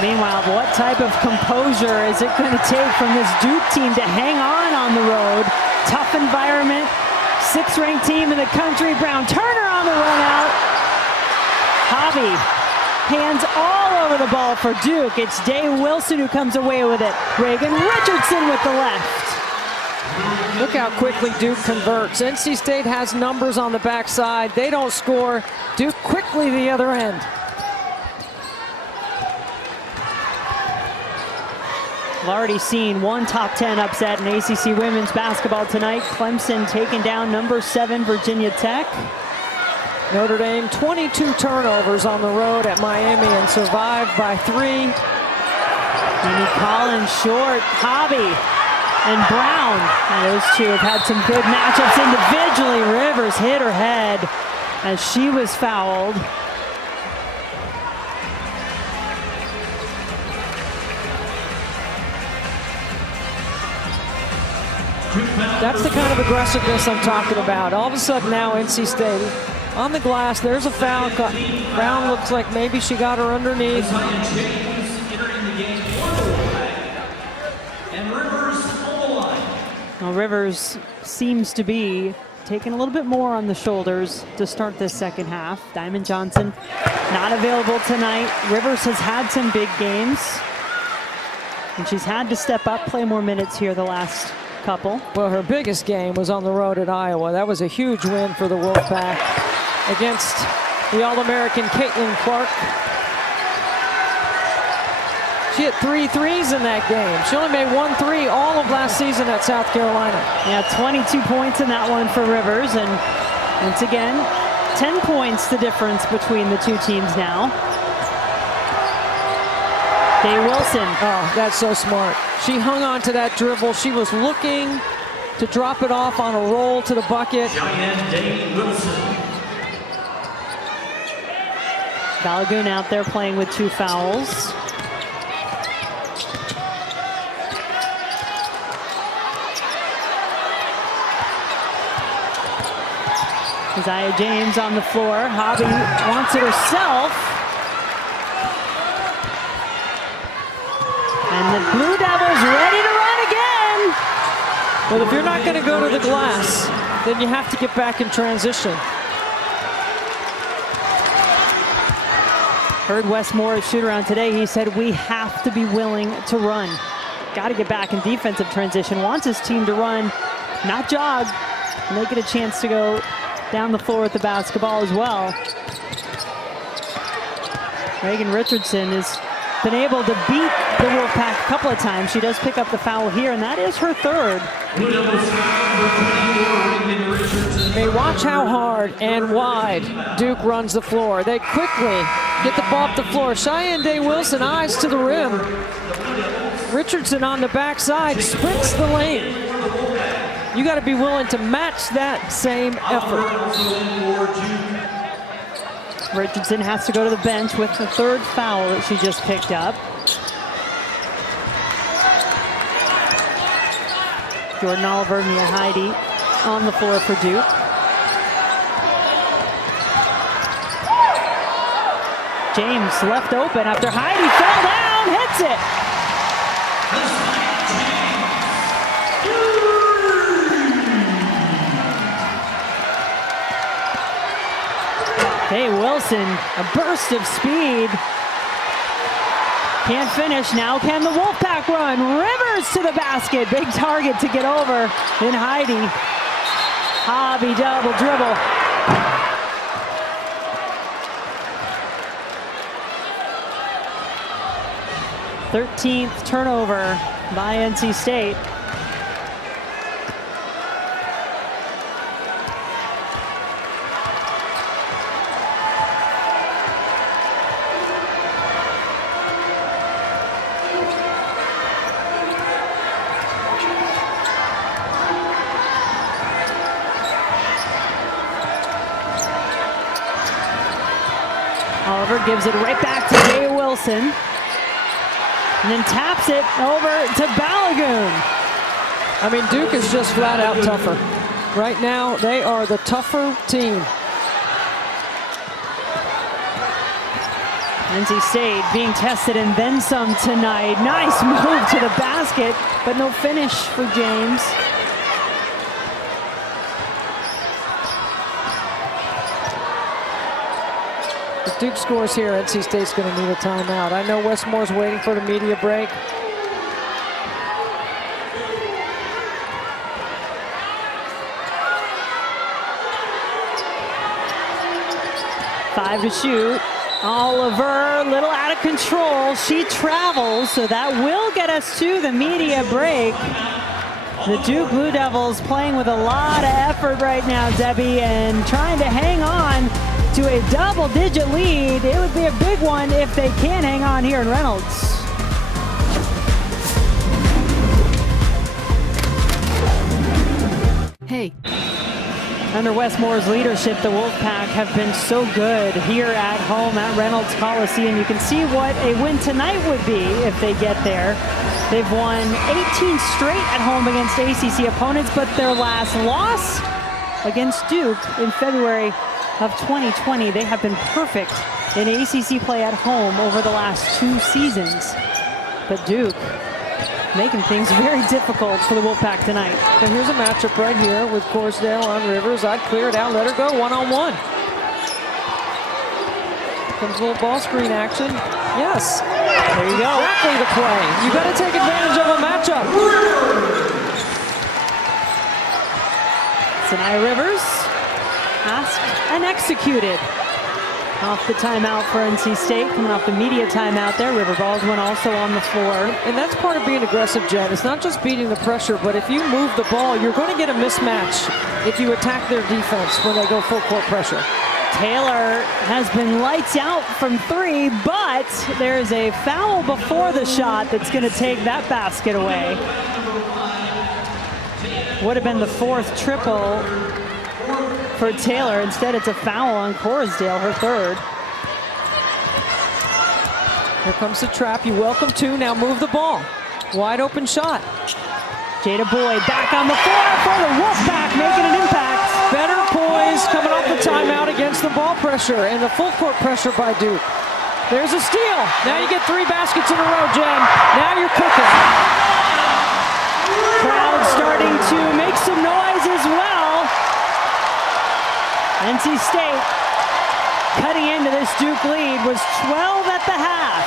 Meanwhile, what type of composure is it going to take from this Duke team to hang on the road? Tough environment, 6th ranked team in the country. Brown Turner on the run out. Hobby, hands all over the ball for Duke. It's Day Wilson who comes away with it. Reagan Richardson with the left. Look how quickly Duke converts. NC State has numbers on the backside. They don't score. Duke quickly the other end. We've already seen one top 10 upset in ACC women's basketball tonight. Clemson taking down number 7 Virginia Tech. Notre Dame 22 turnovers on the road at Miami and survived by 3. Amy Collins short, Hobby and Brown. Now those two have had some good matchups individually. Rivers hit her head as she was fouled. That's the kind of aggressiveness I'm talking about. All of a sudden now NC State on the glass. There's a foul. Brown looks like maybe she got her underneath. Well, Rivers seems to be taking a little bit more on the shoulders to start this second half. Diamond Johnson not available tonight. Rivers has had some big games, and she's had to step up, play more minutes here the last couple. Well, her biggest game was on the road at Iowa. That was a huge win for the Wolfpack against the All-American Caitlin Clark. She hit 3 threes in that game. She only made 1 3 all of last season at South Carolina. Yeah, 22 points in that one for Rivers. And once again, 10 points the difference between the two teams now. Day Wilson. Oh, that's so smart. She hung on to that dribble. She was looking to drop it off on a roll to the bucket. Cheyenne Day Wilson. Balagoon out there playing with 2 fouls. Isaiah James on the floor. Hobby wants it herself. And the Blue Devils ready to run again. Well, if you're not going to go to the glass, then you have to get back in transition. Heard Wes Moore's shoot around today. He said, we have to be willing to run. Got to get back in defensive transition. Wants his team to run, not jog. And they get a chance to go down the floor with the basketball as well. Reagan Richardson has been able to beat the Wolfpack a couple of times. She does pick up the foul here, and that is her 3rd. Hey, watch how hard and wide Duke runs the floor. They quickly get the ball off the floor. Cheyenne Day Wilson, eyes to the rim. Richardson on the backside, splits the lane. You got to be willing to match that same effort. Richardson has to go to the bench with the 3rd foul that she just picked up. Jordan Oliver, Mia Heide on the floor for Duke. James left open after Heide fell down, hits it. Hey, Wilson, a burst of speed. Can't finish. Now can the Wolfpack run? Rivers to the basket. Big target to get over in Heide. Hobby double dribble. Thirteenth turnover by NC State. Oliver gives it right back to Day Wilson. And then taps it over to Balagoon. I mean, Duke is just flat out tougher. Right now, they are the tougher team. NC State being tested and then some tonight. Nice move to the basket, but no finish for James. If Duke scores here, NC State's going to need a timeout. I know Wes Moore's waiting for the media break. Five to shoot. Oliver, little out of control. She travels, so that will get us to the media break. The Duke Blue Devils playing with a lot of effort right now, Debbie, and trying to hang on to a double-digit lead. It would be a big one if they can hang on here in Reynolds. Hey. Under Wes Moore's leadership, the Wolfpack have been so good here at home at Reynolds Coliseum. You can see what a win tonight would be if they get there. They've won 18 straight at home against ACC opponents, but their last loss against Duke in February of 2020, they have been perfect in ACC play at home over the last 2 seasons. But Duke making things very difficult for the Wolfpack tonight. Now here's a matchup right here with Corsdale on Rivers. I'd clear it out, let her go one-on-one. Comes a little ball screen action. Yes. There you go. Exactly the play. You got to take advantage of a matchup. Sanaya Rivers asked and executed. Off the timeout for NC State, coming off the media timeout there. River Baldwin also on the floor. And that's part of being aggressive, Jen. It's not just beating the pressure, but if you move the ball, you're going to get a mismatch if you attack their defense when they go full court pressure. Taylor has been lights out from three, but there's a foul before the shot that's going to take that basket away. Would have been the fourth triple for Taylor. Instead, it's a foul on Corusdale, her third. Here comes the trap. You welcome to. Now move the ball. Wide open shot. Jada Boyd back on the floor for the Wolfpack, making an impact. Better poise coming off the timeout against the ball pressure and the full court pressure by Duke. There's a steal. Now you get 3 baskets in a row, Jen. Now you're cooking. Crowd starting to make some noise as well. NC State cutting into this Duke lead was 12 at the half.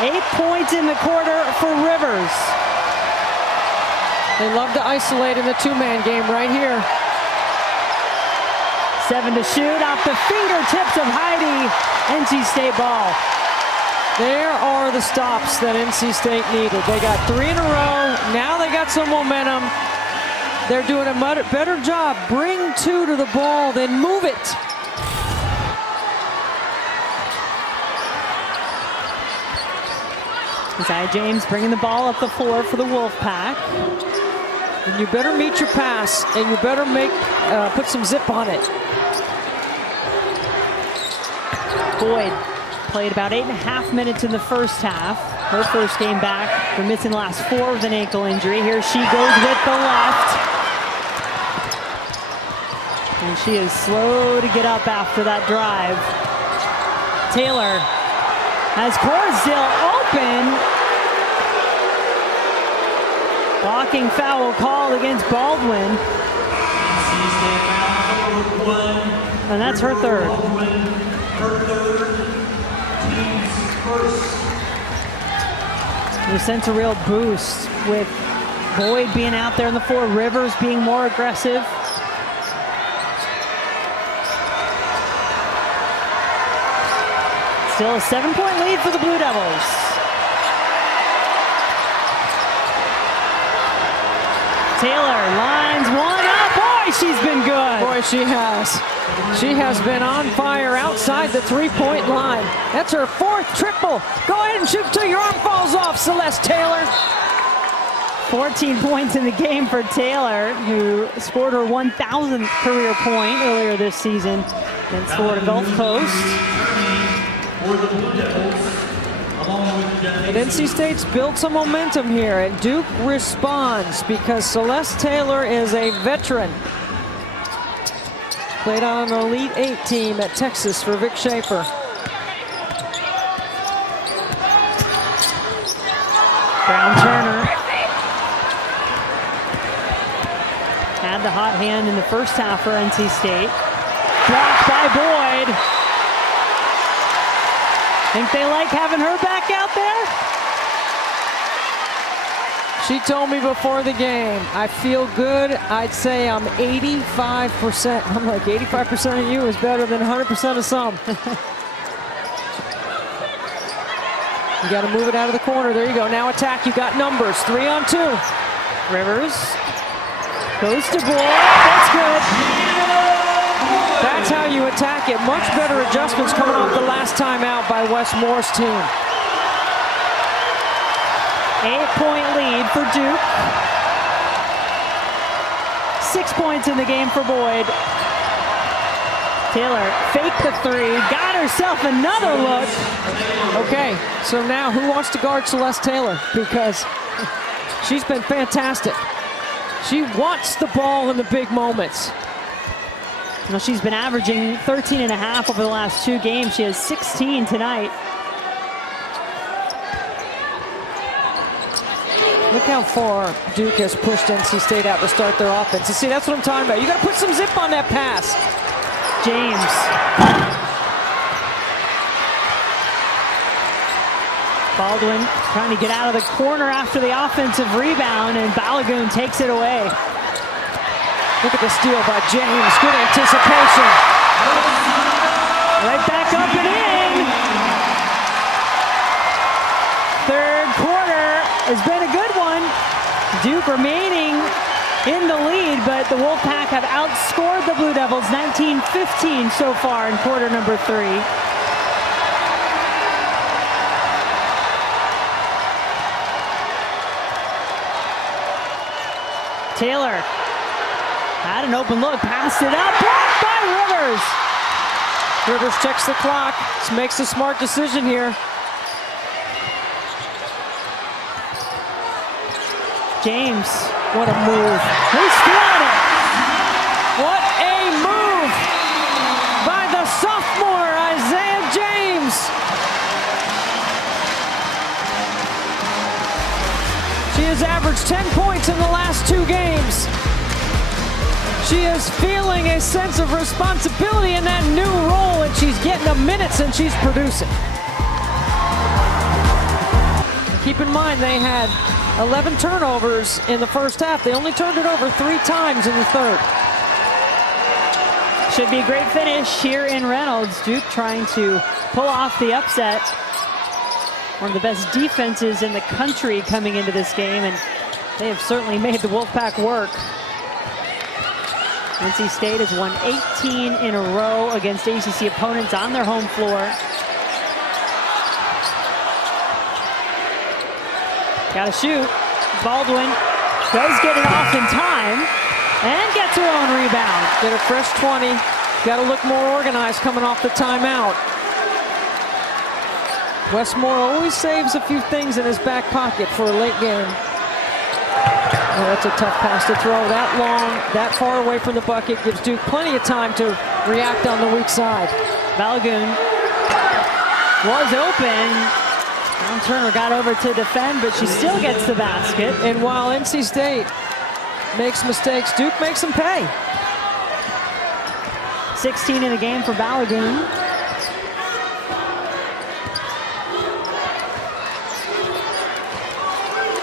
8 points in the quarter for Rivers. They love to isolate in the 2-man game right here. 7 to shoot off the fingertips of Heidi. NC State ball. There are the stops that NC State needed. They got 3 in a row. Now they got some momentum. They're doing a better job. Bring 2 to the ball, then move it. Isaiah James bringing the ball up the floor for the Wolfpack. And you better meet your pass, and you better put some zip on it. Boyd played about 8.5 minutes in the first half. Her first game back for missing the last 4 with an ankle injury. Here she goes with the left. And she is slow to get up after that drive. Taylor has Corusdale open. Blocking foul called against Baldwin. And that's her third. We sense a real boost with Boyd being out there on the floor, Rivers being more aggressive. Still a 7-point lead for the Blue Devils. Taylor lines one up. Boy, she's been good. Boy, she has. She has been on fire outside the 3-point line. That's her 4th triple. Go ahead and shoot till your arm falls off, Celeste Taylor. 14 points in the game for Taylor, who scored her 1,000th career point earlier this season against Florida Gulf Coast. And NC State's built some momentum here, and Duke responds because Celeste Taylor is a veteran. Played on an Elite 8 team at Texas for Vic Schaefer. Brown-Turner had the hot hand in the first half for NC State. Blocked by Boyd. Think they like having her back out there? She told me before the game, I feel good. I'd say I'm 85%. I'm like, 85% of you is better than 100% of some. You got to move it out of the corner. There you go. Now attack. You got numbers. 3 on 2. Rivers goes to Boyd. That's good. That's how you attack it. Much better adjustments coming off the last time out by Wes Moore's team. 8-point lead for Duke. 6 points in the game for Boyd. Taylor faked the 3, got herself another look. Okay, so now who wants to guard Celeste Taylor? Because she's been fantastic. She wants the ball in the big moments. Well, she's been averaging 13.5 over the last 2 games. She has 16 tonight. Look how far Duke has pushed NC State out to start their offense. You see, that's what I'm talking about. You got to put some zip on that pass. James. Baldwin trying to get out of the corner after the offensive rebound, and Balagoon takes it away. Look at the steal by James. Good anticipation. Right back up and in. Third quarter has been a good one. Duke remaining in the lead, but the Wolfpack have outscored the Blue Devils 19-15 so far in quarter number 3. Taylor had an open look, passed it up, blocked by Rivers. Rivers checks the clock, makes a smart decision here. James, what a move. He's stealing it. What a move by the sophomore, Isaiah James. She has averaged 10 points in the last 2 games. She is feeling a sense of responsibility in that new role, and she's getting the minutes and she's producing. Keep in mind, they had 11 turnovers in the first half. They only turned it over 3 times in the third. Should be a great finish here in Reynolds. Duke trying to pull off the upset. One of the best defenses in the country coming into this game, and they have certainly made the Wolfpack work. NC State has won 18 in a row against ACC opponents on their home floor. Gotta shoot. Baldwin does get it off in time and gets her own rebound. Get a fresh 20. Gotta look more organized coming off the timeout. Westmore always saves a few things in his back pocket for a late game. Oh, that's a tough pass to throw that long, that far away from the bucket. Gives Duke plenty of time to react on the weak side. Balogun was open. Brown Turner got over to defend, but she still gets the basket. And while NC State makes mistakes, Duke makes them pay. 16 in the game for Balogun.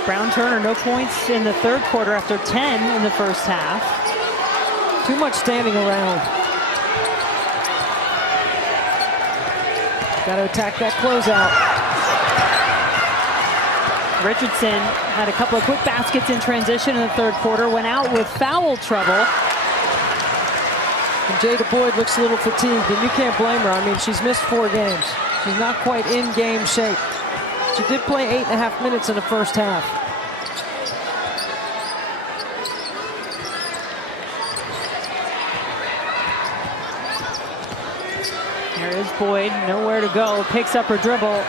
Brown Turner, no points in the third quarter after 10 in the first half. Too much standing around. Got to attack that closeout. Richardson had a couple of quick baskets in transition in the third quarter, went out with foul trouble. And Jada Boyd looks a little fatigued, and you can't blame her. I mean, she's missed 4 games. She's not quite in game shape. She did play 8.5 minutes in the first half. There is Boyd, nowhere to go, picks up her dribble.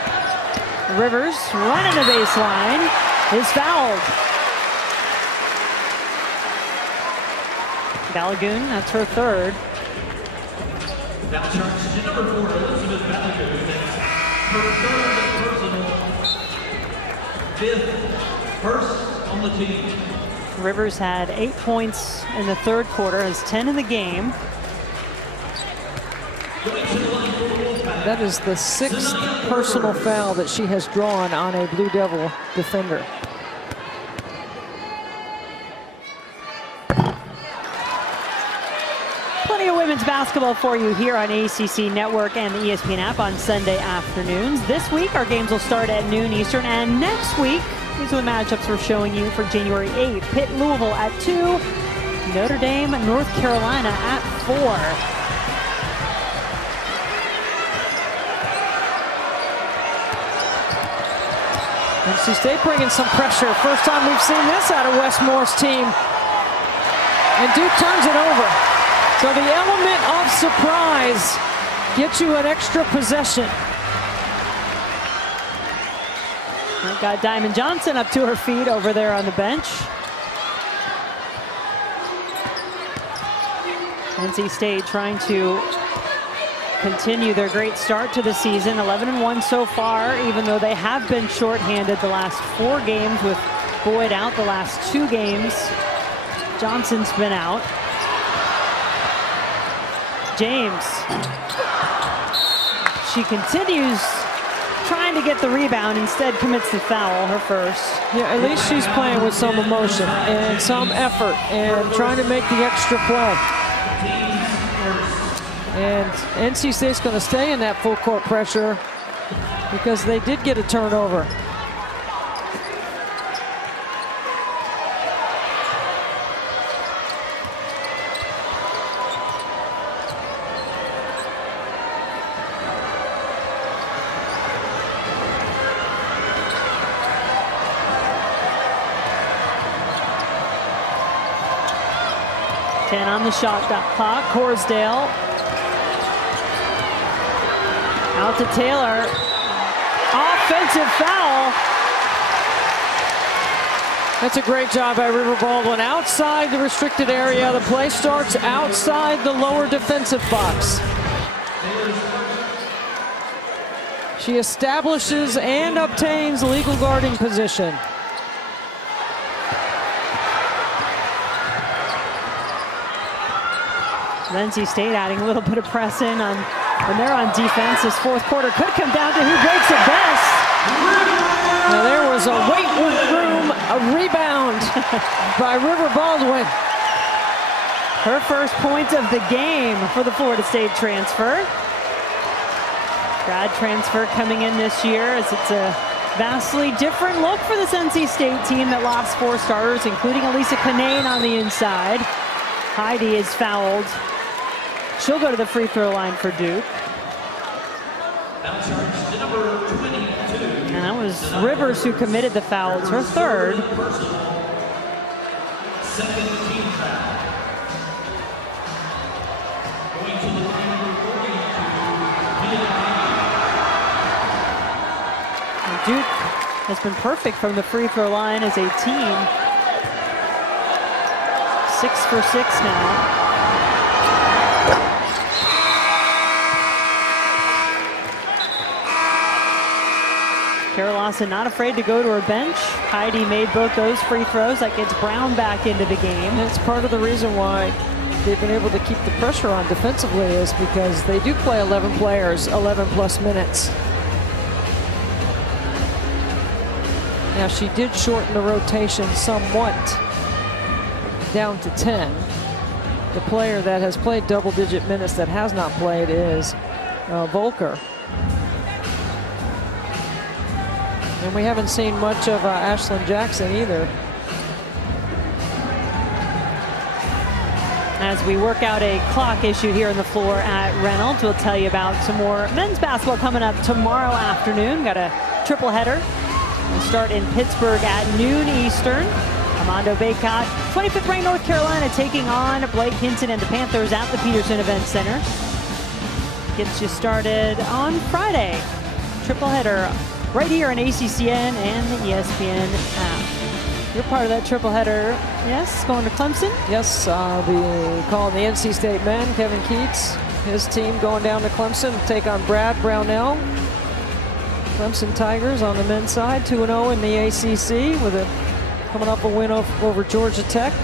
Rivers running the baseline, is fouled. Balogun, that's her third. Foul charge to number 4, Elizabeth Balogun. Her third personal, 5th first on the team. Rivers had 8 points in the third quarter, has 10 in the game. That is the 6th personal foul that she has drawn on a Blue Devil defender. Plenty of women's basketball for you here on ACC Network and the ESPN app on Sunday afternoons. This week, our games will start at noon Eastern, and next week, these are the matchups we're showing you for January 8th. Pitt, Louisville at 2, Notre Dame, North Carolina at 4. NC State bringing some pressure. First time we've seen this out of Westmore's team. And Duke turns it over. So the element of surprise gets you an extra possession. We've got Diamond Johnson up to her feet over there on the bench. NC State trying to continue their great start to the season, 11-1 so far, even though they have been shorthanded the last 4 games with Boyd out the last 2 games. Johnson's been out. James. She continues trying to get the rebound, instead commits the foul, her first. Yeah, at least she's playing with some emotion and some effort and trying to make the extra play. And NC State's going to stay in that full court pressure because they did get a turnover. On the shot clock, Horsdale out to Taylor. Offensive foul. That's a great job by River Baldwin. Outside the restricted area, the play starts outside the lower defensive box. She establishes and obtains legal guarding position. NC State adding a little bit of press in on when they're on defense. This fourth quarter could come down to who breaks it best. Now there was a weight room, a rebound by River Baldwin. Her first point of the game for the Florida State transfer. Grad transfer coming in this year, as it's a vastly different look for this NC State team that lost 4 starters, including Elisa Canane on the inside. Heidi is fouled. She'll go to the free throw line for Duke. And that was Rivers who committed the foul. It's her third. And Duke has been perfect from the free throw line as a team. 6 for 6 now. Kara Lawson not afraid to go to her bench. Heidi made both those free throws. That gets Brown back into the game. And it's part of the reason why they've been able to keep the pressure on defensively, is because they do play 11 players, 11 plus minutes. Now she did shorten the rotation somewhat down to 10. The player that has played double-digit minutes that has not played is Volker. And we haven't seen much of Ashlyn Jackson either. As we work out a clock issue here on the floor at Reynolds, we'll tell you about some more men's basketball coming up tomorrow afternoon. Got a triple header. We'll start in Pittsburgh at noon Eastern. Armando Bacot, 25th ranked North Carolina, taking on Blake Hinton and the Panthers at the Peterson Event Center. Gets you started on Friday. Triple header right here on ACCN and the ESPN app. You're part of that triple header, yes? Going to Clemson? Yes, I'll be calling the NC State men. Kevin Keats, his team going down to Clemson to take on Brad Brownell. Clemson Tigers on the men's side, 2-0 in the ACC, with coming up a win over Georgia Tech.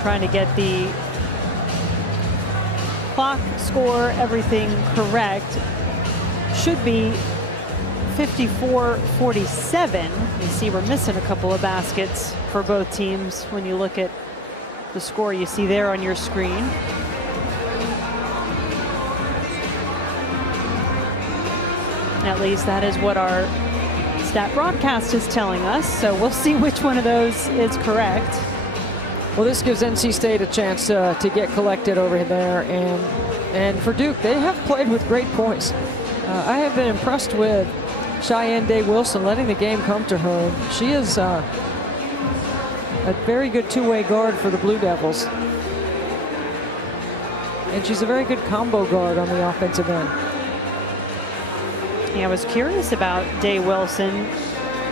Trying to get the clock, score, everything correct. Should be 54-47. You see we're missing a couple of baskets for both teams when you look at the score you see there on your screen. At least that is what our stat broadcast is telling us, so we'll see which one of those is correct. Well, this gives NC State a chance to get collected over there, and for Duke, they have played with great poise. I have been impressed with Cheyenne Day-Wilson letting the game come to her. She is a very good two-way guard for the Blue Devils. And she's a very good combo guard on the offensive end. Yeah, I was curious about Day-Wilson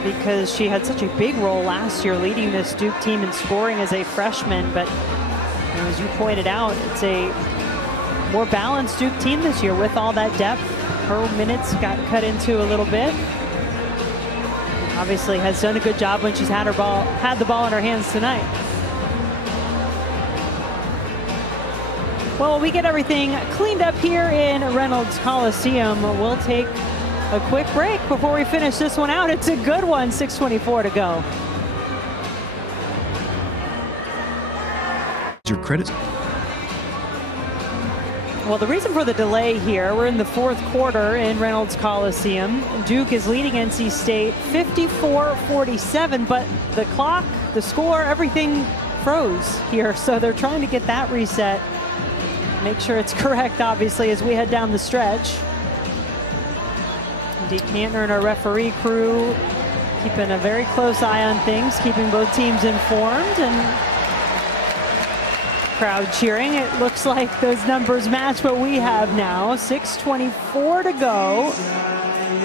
because she had such a big role last year leading this Duke team in scoring as a freshman, but as you pointed out, it's a more balanced Duke team this year with all that depth. Her minutes got cut into a little bit. Obviously has done a good job when she's had the ball in her hands tonight. Well, we get everything cleaned up here in Reynolds Coliseum. We'll take a quick break before we finish this one out. It's a good one, 6:24 to go. Your credit. Well, the reason for the delay here, we're in the fourth quarter in Reynolds Coliseum. Duke is leading NC State 54-47, but the clock, the score, everything froze here. So they're trying to get that reset. Make sure it's correct, obviously, as we head down the stretch. Dee Kantner and our referee crew keeping a very close eye on things, keeping both teams informed, and crowd cheering. It looks like those numbers match what we have now. 6:24 to go.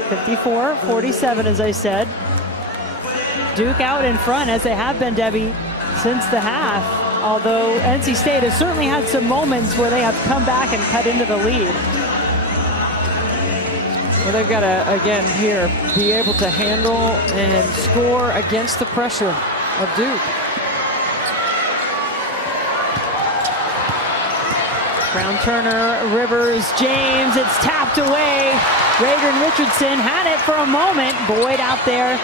54-47, as I said. Duke out in front, as they have been, Debbie, since the half. Although NC State has certainly had some moments where they have come back and cut into the lead. Well, they've got to, again, here, be able to handle and score against the pressure of Duke. Brown, Turner, Rivers, James, it's tapped away. Reagan Richardson had it for a moment. Boyd out there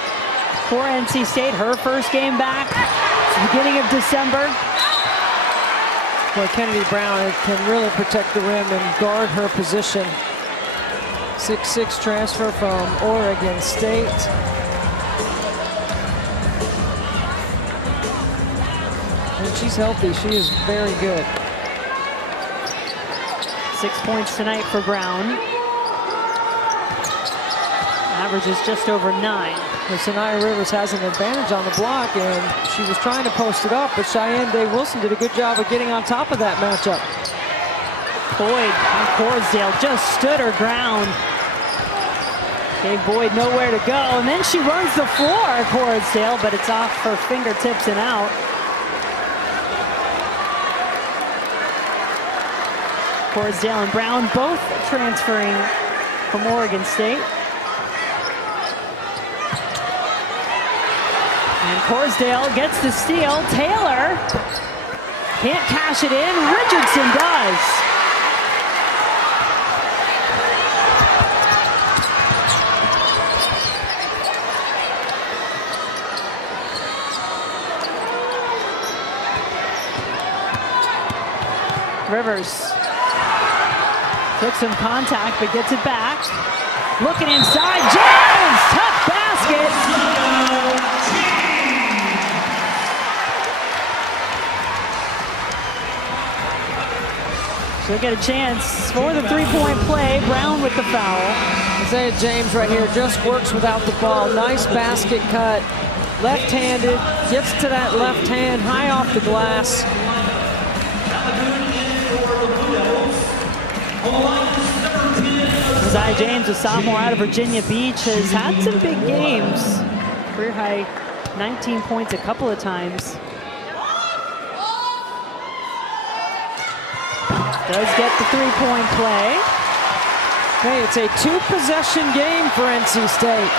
for NC State, her first game back, beginning of December. Well, Kennedy Brown can really protect the rim and guard her position. 6'6" transfer from Oregon State. When she's healthy, she is very good. 6 points tonight for Brown. Averages just over 9. Well, Sanaya Rivers has an advantage on the block, and she was trying to post it up, but Cheyenne Day-Wilson did a good job of getting on top of that matchup. Boyd and Corsdale just stood her ground. Gave Boyd nowhere to go, and then she runs the floor, Corsdale, but it's off her fingertips and out. Corsdale and Brown both transferring from Oregon State. And Corsdale gets the steal. Taylor can't cash it in. Richardson does. Rivers took some contact, but gets it back. Looking inside, James! Tough basket! She'll get a chance for the three-point play. Brown with the foul. Isaiah James right here just works without the ball. Nice basket cut. Left-handed, gets to that left hand, high off the glass. Isaiah James, a sophomore out of Virginia Beach, has had some big games. Career high 19 points a couple of times. Does get the three-point play. Hey, it's a two-possession game for NC State.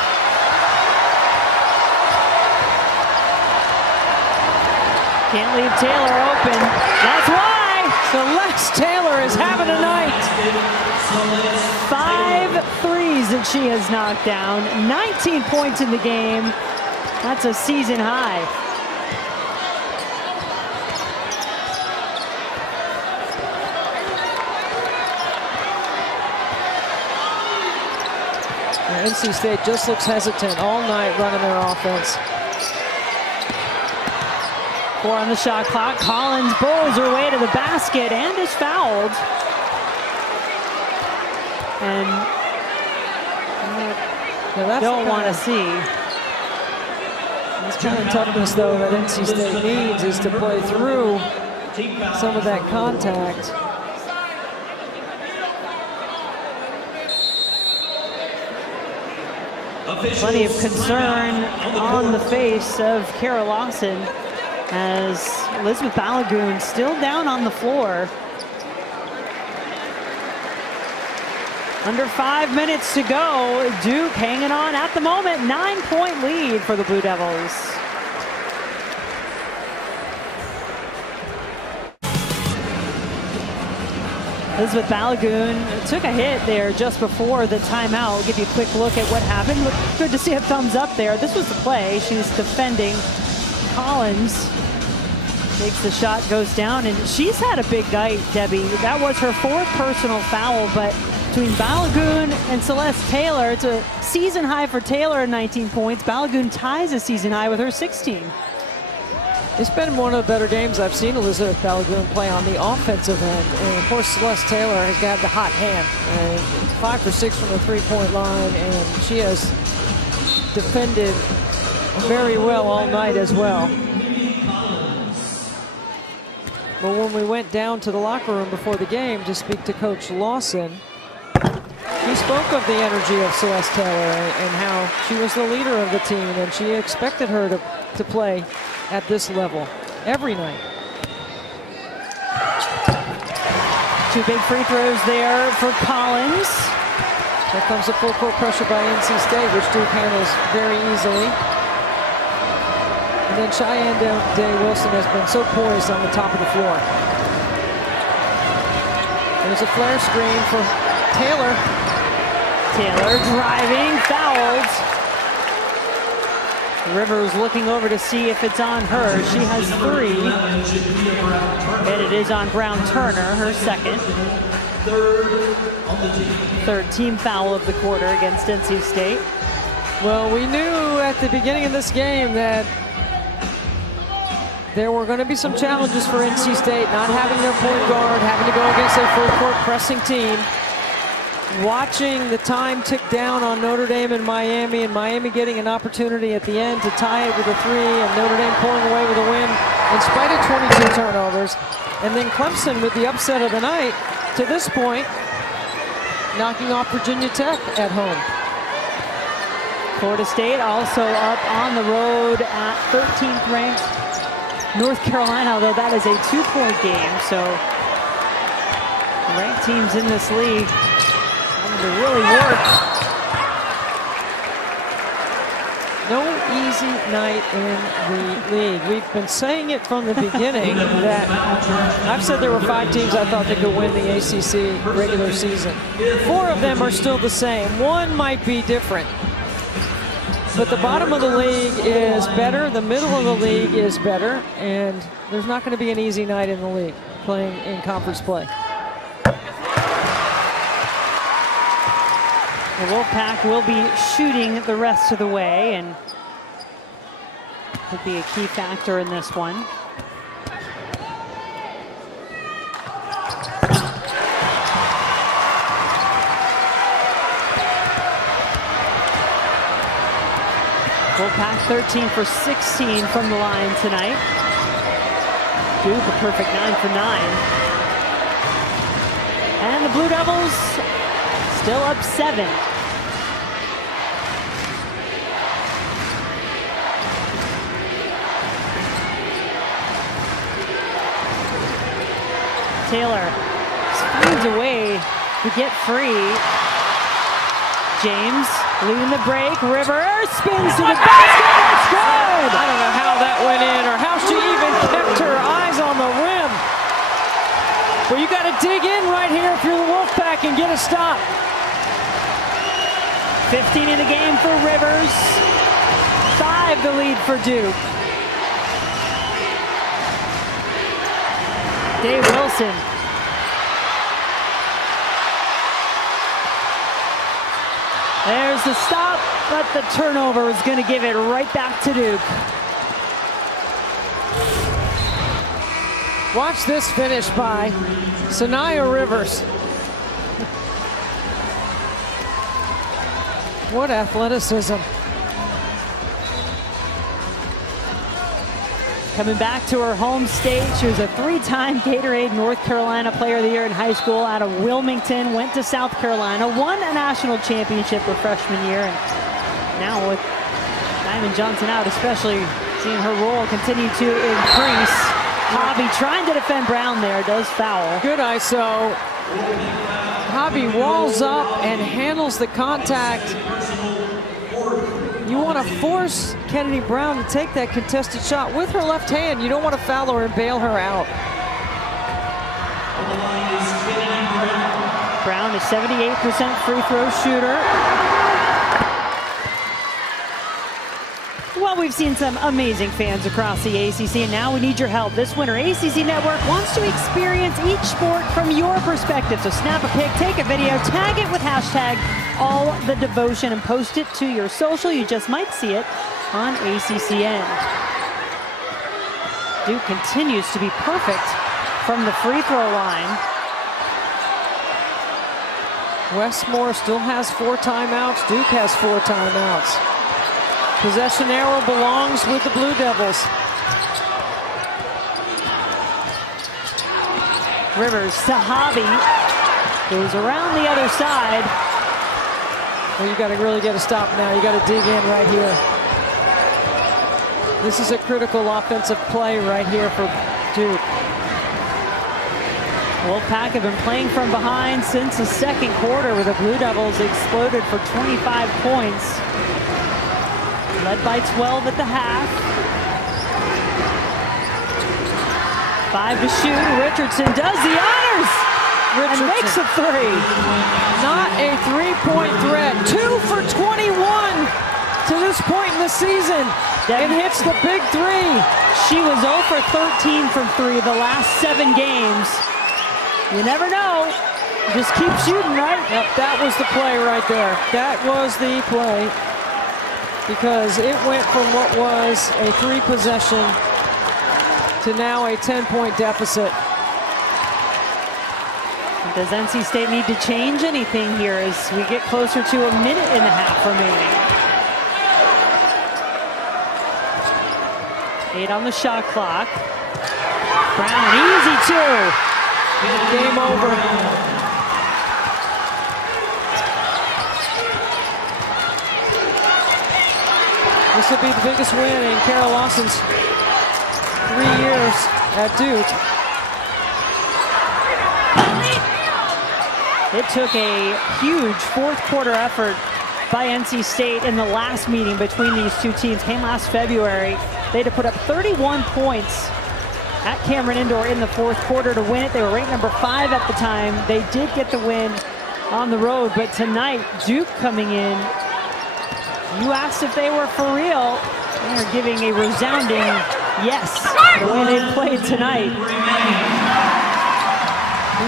Can't leave Taylor open. That's why Celeste Taylor is having a night. 5 threes that she has knocked down. 19 points in the game. That's a season high. NC State just looks hesitant all night running their offense. 4 on the shot clock. Collins bowls her way to the basket and is fouled. And don't want to see. This kind of toughness, though, that NC State needs is to play through some of that contact. Plenty of concern on the face of Kara Lawson as Elizabeth Balagoon still down on the floor. Under 5 minutes to go. Duke hanging on at the moment. 9-point lead for the Blue Devils. Elizabeth Balagoon took a hit there just before the timeout. We'll give you a quick look at what happened. Good to see a thumbs up there. This was the play. She's defending Collins. Takes the shot, goes down, and she's had a big night, Debbie. That was her 4th personal foul, but between Balagoon and Celeste Taylor, it's a season high for Taylor at 19 points. Balagoon ties a season high with her 16. It's been one of the better games I've seen Elizabeth Balagoon play on the offensive end. And of course, Celeste Taylor has got the hot hand. 5 for 6 from the three-point line, and she has defended very well all night as well. But when we went down to the locker room before the game to speak to Coach Lawson, he spoke of the energy of Celeste Taylor and how she was the leader of the team, and she expected her to play at this level every night. 2 big free throws there for Collins. Here comes the full court pressure by NC State, which Duke handles very easily. And then Cheyenne Day-Wilson has been so poised on the top of the floor. There's a flare screen for Taylor. Taylor driving, fouled. Rivers looking over to see if it's on her. She has 3. And it is on Brown Turner, her 2nd. 3rd team foul of the quarter against NC State. Well, we knew at the beginning of this game that there were going to be some challenges for NC State, not having their point guard, having to go against a full court pressing team. Watching the time tick down on Notre Dame and Miami getting an opportunity at the end to tie it with a 3, and Notre Dame pulling away with a win in spite of 22 turnovers. And then Clemson with the upset of the night to this point, knocking off Virginia Tech at home. Florida State also up on the road at 13th ranked North Carolina, although that is a 2-point game. So ranked teams in this league to really work. No easy night in the league. We've been saying it from the beginning that I've said there were 5 teams I thought that could win the ACC regular season. 4 of them are still the same. 1 might be different. But the bottom of the league is better, the middle of the league is better, and there's not going to be an easy night in the league playing in conference play. The Wolfpack will be shooting the rest of the way, and could be a key factor in this one. Wolfpack 13 for 16 from the line tonight. Duke a perfect 9 for 9. And the Blue Devils still up 7. Taylor finds a way to get free. James leading the break. Rivers spins to the basket. It's good. I don't know how that went in or how she even kept her eyes on the rim. But you got to dig in right here if you're the Wolfpack and get a stop. 15 in the game for Rivers. 5 the lead for Duke. Dave Wilson. There's the stop, but the turnover is going to give it right back to Duke. Watch this finish by Sanaya Rivers. What athleticism. Coming back to her home state, she was a 3-time Gatorade North Carolina Player of the Year in high school out of Wilmington, went to South Carolina, won a national championship her freshman year, and now with Diamond Johnson out, especially seeing her role continue to increase. Hobby trying to defend Brown there, does foul. Good ISO. Hobby walls up and handles the contact. You want to force Kennedy Brown to take that contested shot with her left hand. You don't want to foul her and bail her out. On the line is Kennedy Brown. 78% free throw shooter. Well, we've seen some amazing fans across the ACC, and now we need your help. This winter, ACC Network wants to experience each sport from your perspective. So snap a pic, take a video, tag it with hashtag #AllTheDevotion, and post it to your social. You just might see it on ACCN. Duke continues to be perfect from the free throw line. Westmore still has 4 timeouts. Duke has 4 timeouts. Possession arrow belongs with the Blue Devils. Rivers to Hobby. Goes around the other side. Well, you got to really get a stop now. You got to dig in right here. This is a critical offensive play right here for Duke. Wolfpack have been playing from behind since the second quarter, where the Blue Devils exploded for 25 points. Led by 12 at the half. 5 to shoot. Richardson does the honors and makes a 3. Not a 3-point threat. 2 for 21 to this point in the season. And hits the big 3. She was 0 for 13 from 3 the last 7 games. You never know. Just keep shooting, right? Yep, that was the play right there. That was the play. Because it went from what was a 3 possession to now a 10-point deficit. Does NC State need to change anything here as we get closer to a minute and a half remaining? 8 on the shot clock. Brown, easy 2. Game over. This will be the biggest win in Kara Lawson's 3 years at Duke. It took a huge fourth quarter effort by NC State in the last meeting between these two teams. Came last February. They had to put up 31 points at Cameron Indoor in the fourth quarter to win it. They were ranked number 5 at the time. They did get the win on the road, but tonight, Duke coming in. You asked if they were for real. They're giving a resounding yes the way they played tonight.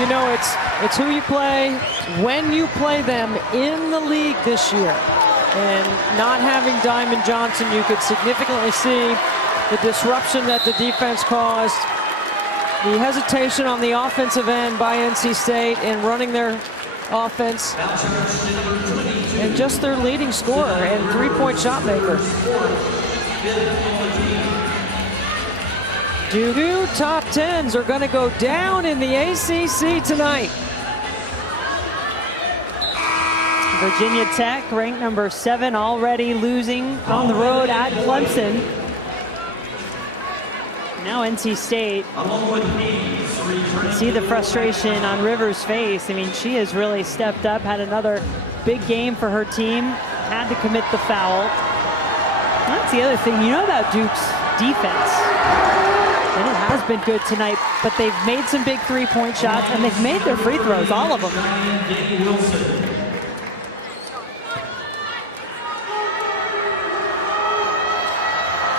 You know, it's who you play, when you play them in the league this year. And not having Diamond Johnson, you could significantly see the disruption that the defense caused, the hesitation on the offensive end by NC State in running their offense, and just their leading scorer and 3-point shot maker. Duke top 10s are going to go down in the ACC tonight. Virginia Tech ranked number 7, already losing on the road at Clemson. Now NC State. See the frustration on Rivers' face. I mean, she has really stepped up, had another big game for her team, had to commit the foul. That's the other thing you know about Duke's defense. And it has been good tonight, but they've made some big 3-point shots, and they've made their free throws, all of them.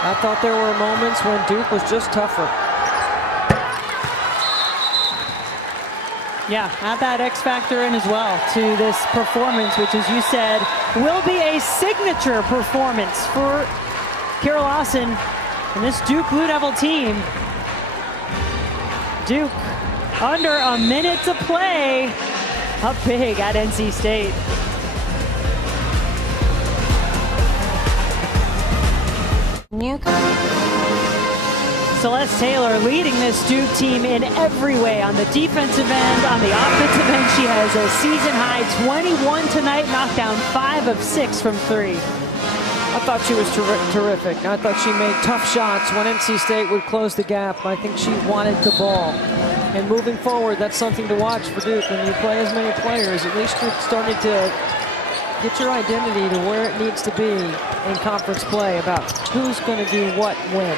I thought there were moments when Duke was just tougher. Yeah, add that X factor in as well to this performance, which, as you said, will be a signature performance for Kara Lawson and this Duke Blue Devil team. Duke under a minute to play, up big at NC State. Celeste Taylor leading this Duke team in every way. On the defensive end, on the offensive end, she has a season-high 21 tonight, knocked down 5 of 6 from 3. I thought she was terrific. I thought she made tough shots when NC State would close the gap. I think she wanted to ball. And moving forward, that's something to watch for Duke. When you play as many players, at least you're starting to get your identity to where it needs to be in conference play about who's going to do what when.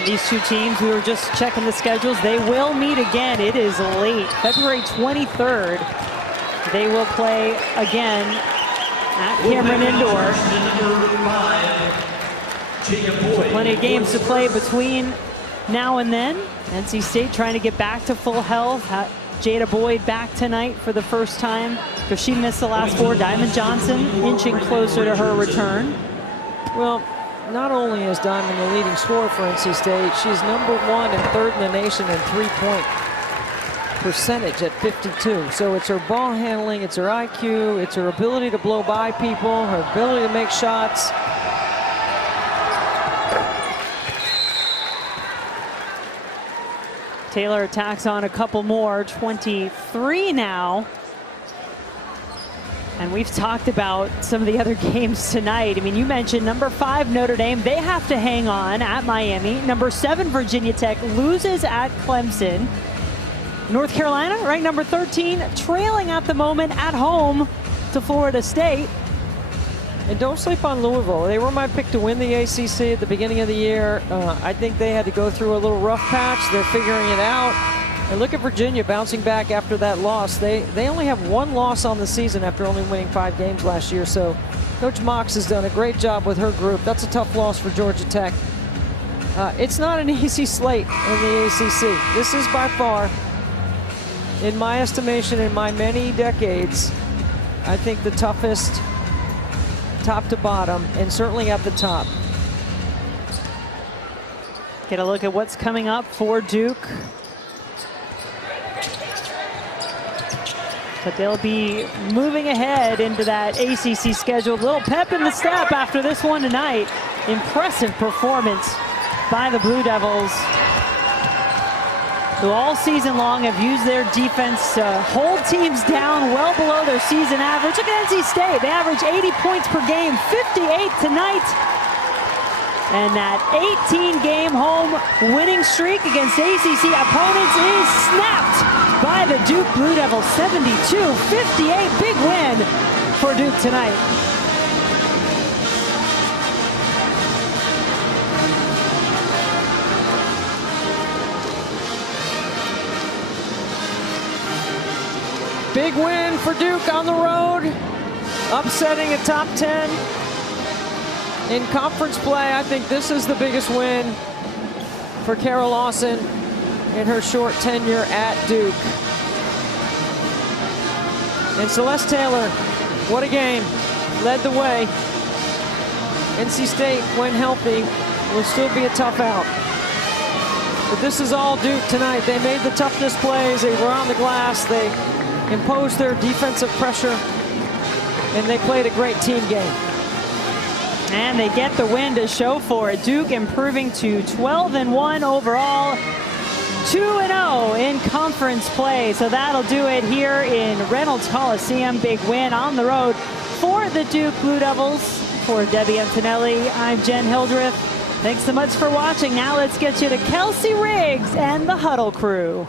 And these two teams, we were just checking the schedules, they will meet again. It is late, February 23rd. They will play again at Cameron Indoor. So plenty of games to play between now and then. NC State trying to get back to full health. Jada Boyd back tonight for the first time because she missed the last 4. Diamond Johnson inching closer to her return. Well, not only is Diamond the leading scorer for NC State, she's #1 and 3rd in the nation in three-point percentage at 52. So it's her ball handling, it's her IQ, it's her ability to blow by people, her ability to make shots. Taylor attacks on a couple more, 23 now. And we've talked about some of the other games tonight. I mean, you mentioned #5 Notre Dame. They have to hang on at Miami. #7 Virginia Tech loses at Clemson. North Carolina, ranked #13, trailing at the moment at home to Florida State. And don't sleep on Louisville. They were my pick to win the ACC at the beginning of the year. I think they had to go through a little rough patch. They're figuring it out. And look at Virginia bouncing back after that loss. They only have 1 loss on the season after only winning 5 games last year. So Coach Mox has done a great job with her group. That's a tough loss for Georgia Tech. It's not an easy slate in the ACC. This is by far, in my estimation, in my many decades, I think the toughest top to bottom, and certainly at the top. Get a look at what's coming up for Duke. But they'll be moving ahead into that ACC schedule. Little pep in the step after this one tonight. Impressive performance by the Blue Devils, who all season long have used their defense to hold teams down well below their season average. Look at NC State. They average 80 points per game, 58 tonight. And that 18-game home winning streak against ACC opponents is snapped by the Duke Blue Devils. 72-58, big win for Duke tonight. Big win for Duke on the road, upsetting a top 10 in conference play. I think this is the biggest win for Kara Lawson in her short tenure at Duke. And Celeste Taylor, what a game, led the way. NC State, when healthy, will still be a tough out. But this is all Duke tonight. They made the toughness plays, they were on the glass, they imposed their defensive pressure, and they played a great team game. And they get the win to show for it. Duke improving to 12-1 overall, 2-0 in conference play. So that'll do it here in Reynolds Coliseum. Big win on the road for the Duke Blue Devils. For Debbie Antonelli, I'm Jen Hildreth. Thanks so much for watching. Now let's get you to Kelsey Riggs and the Huddle Crew.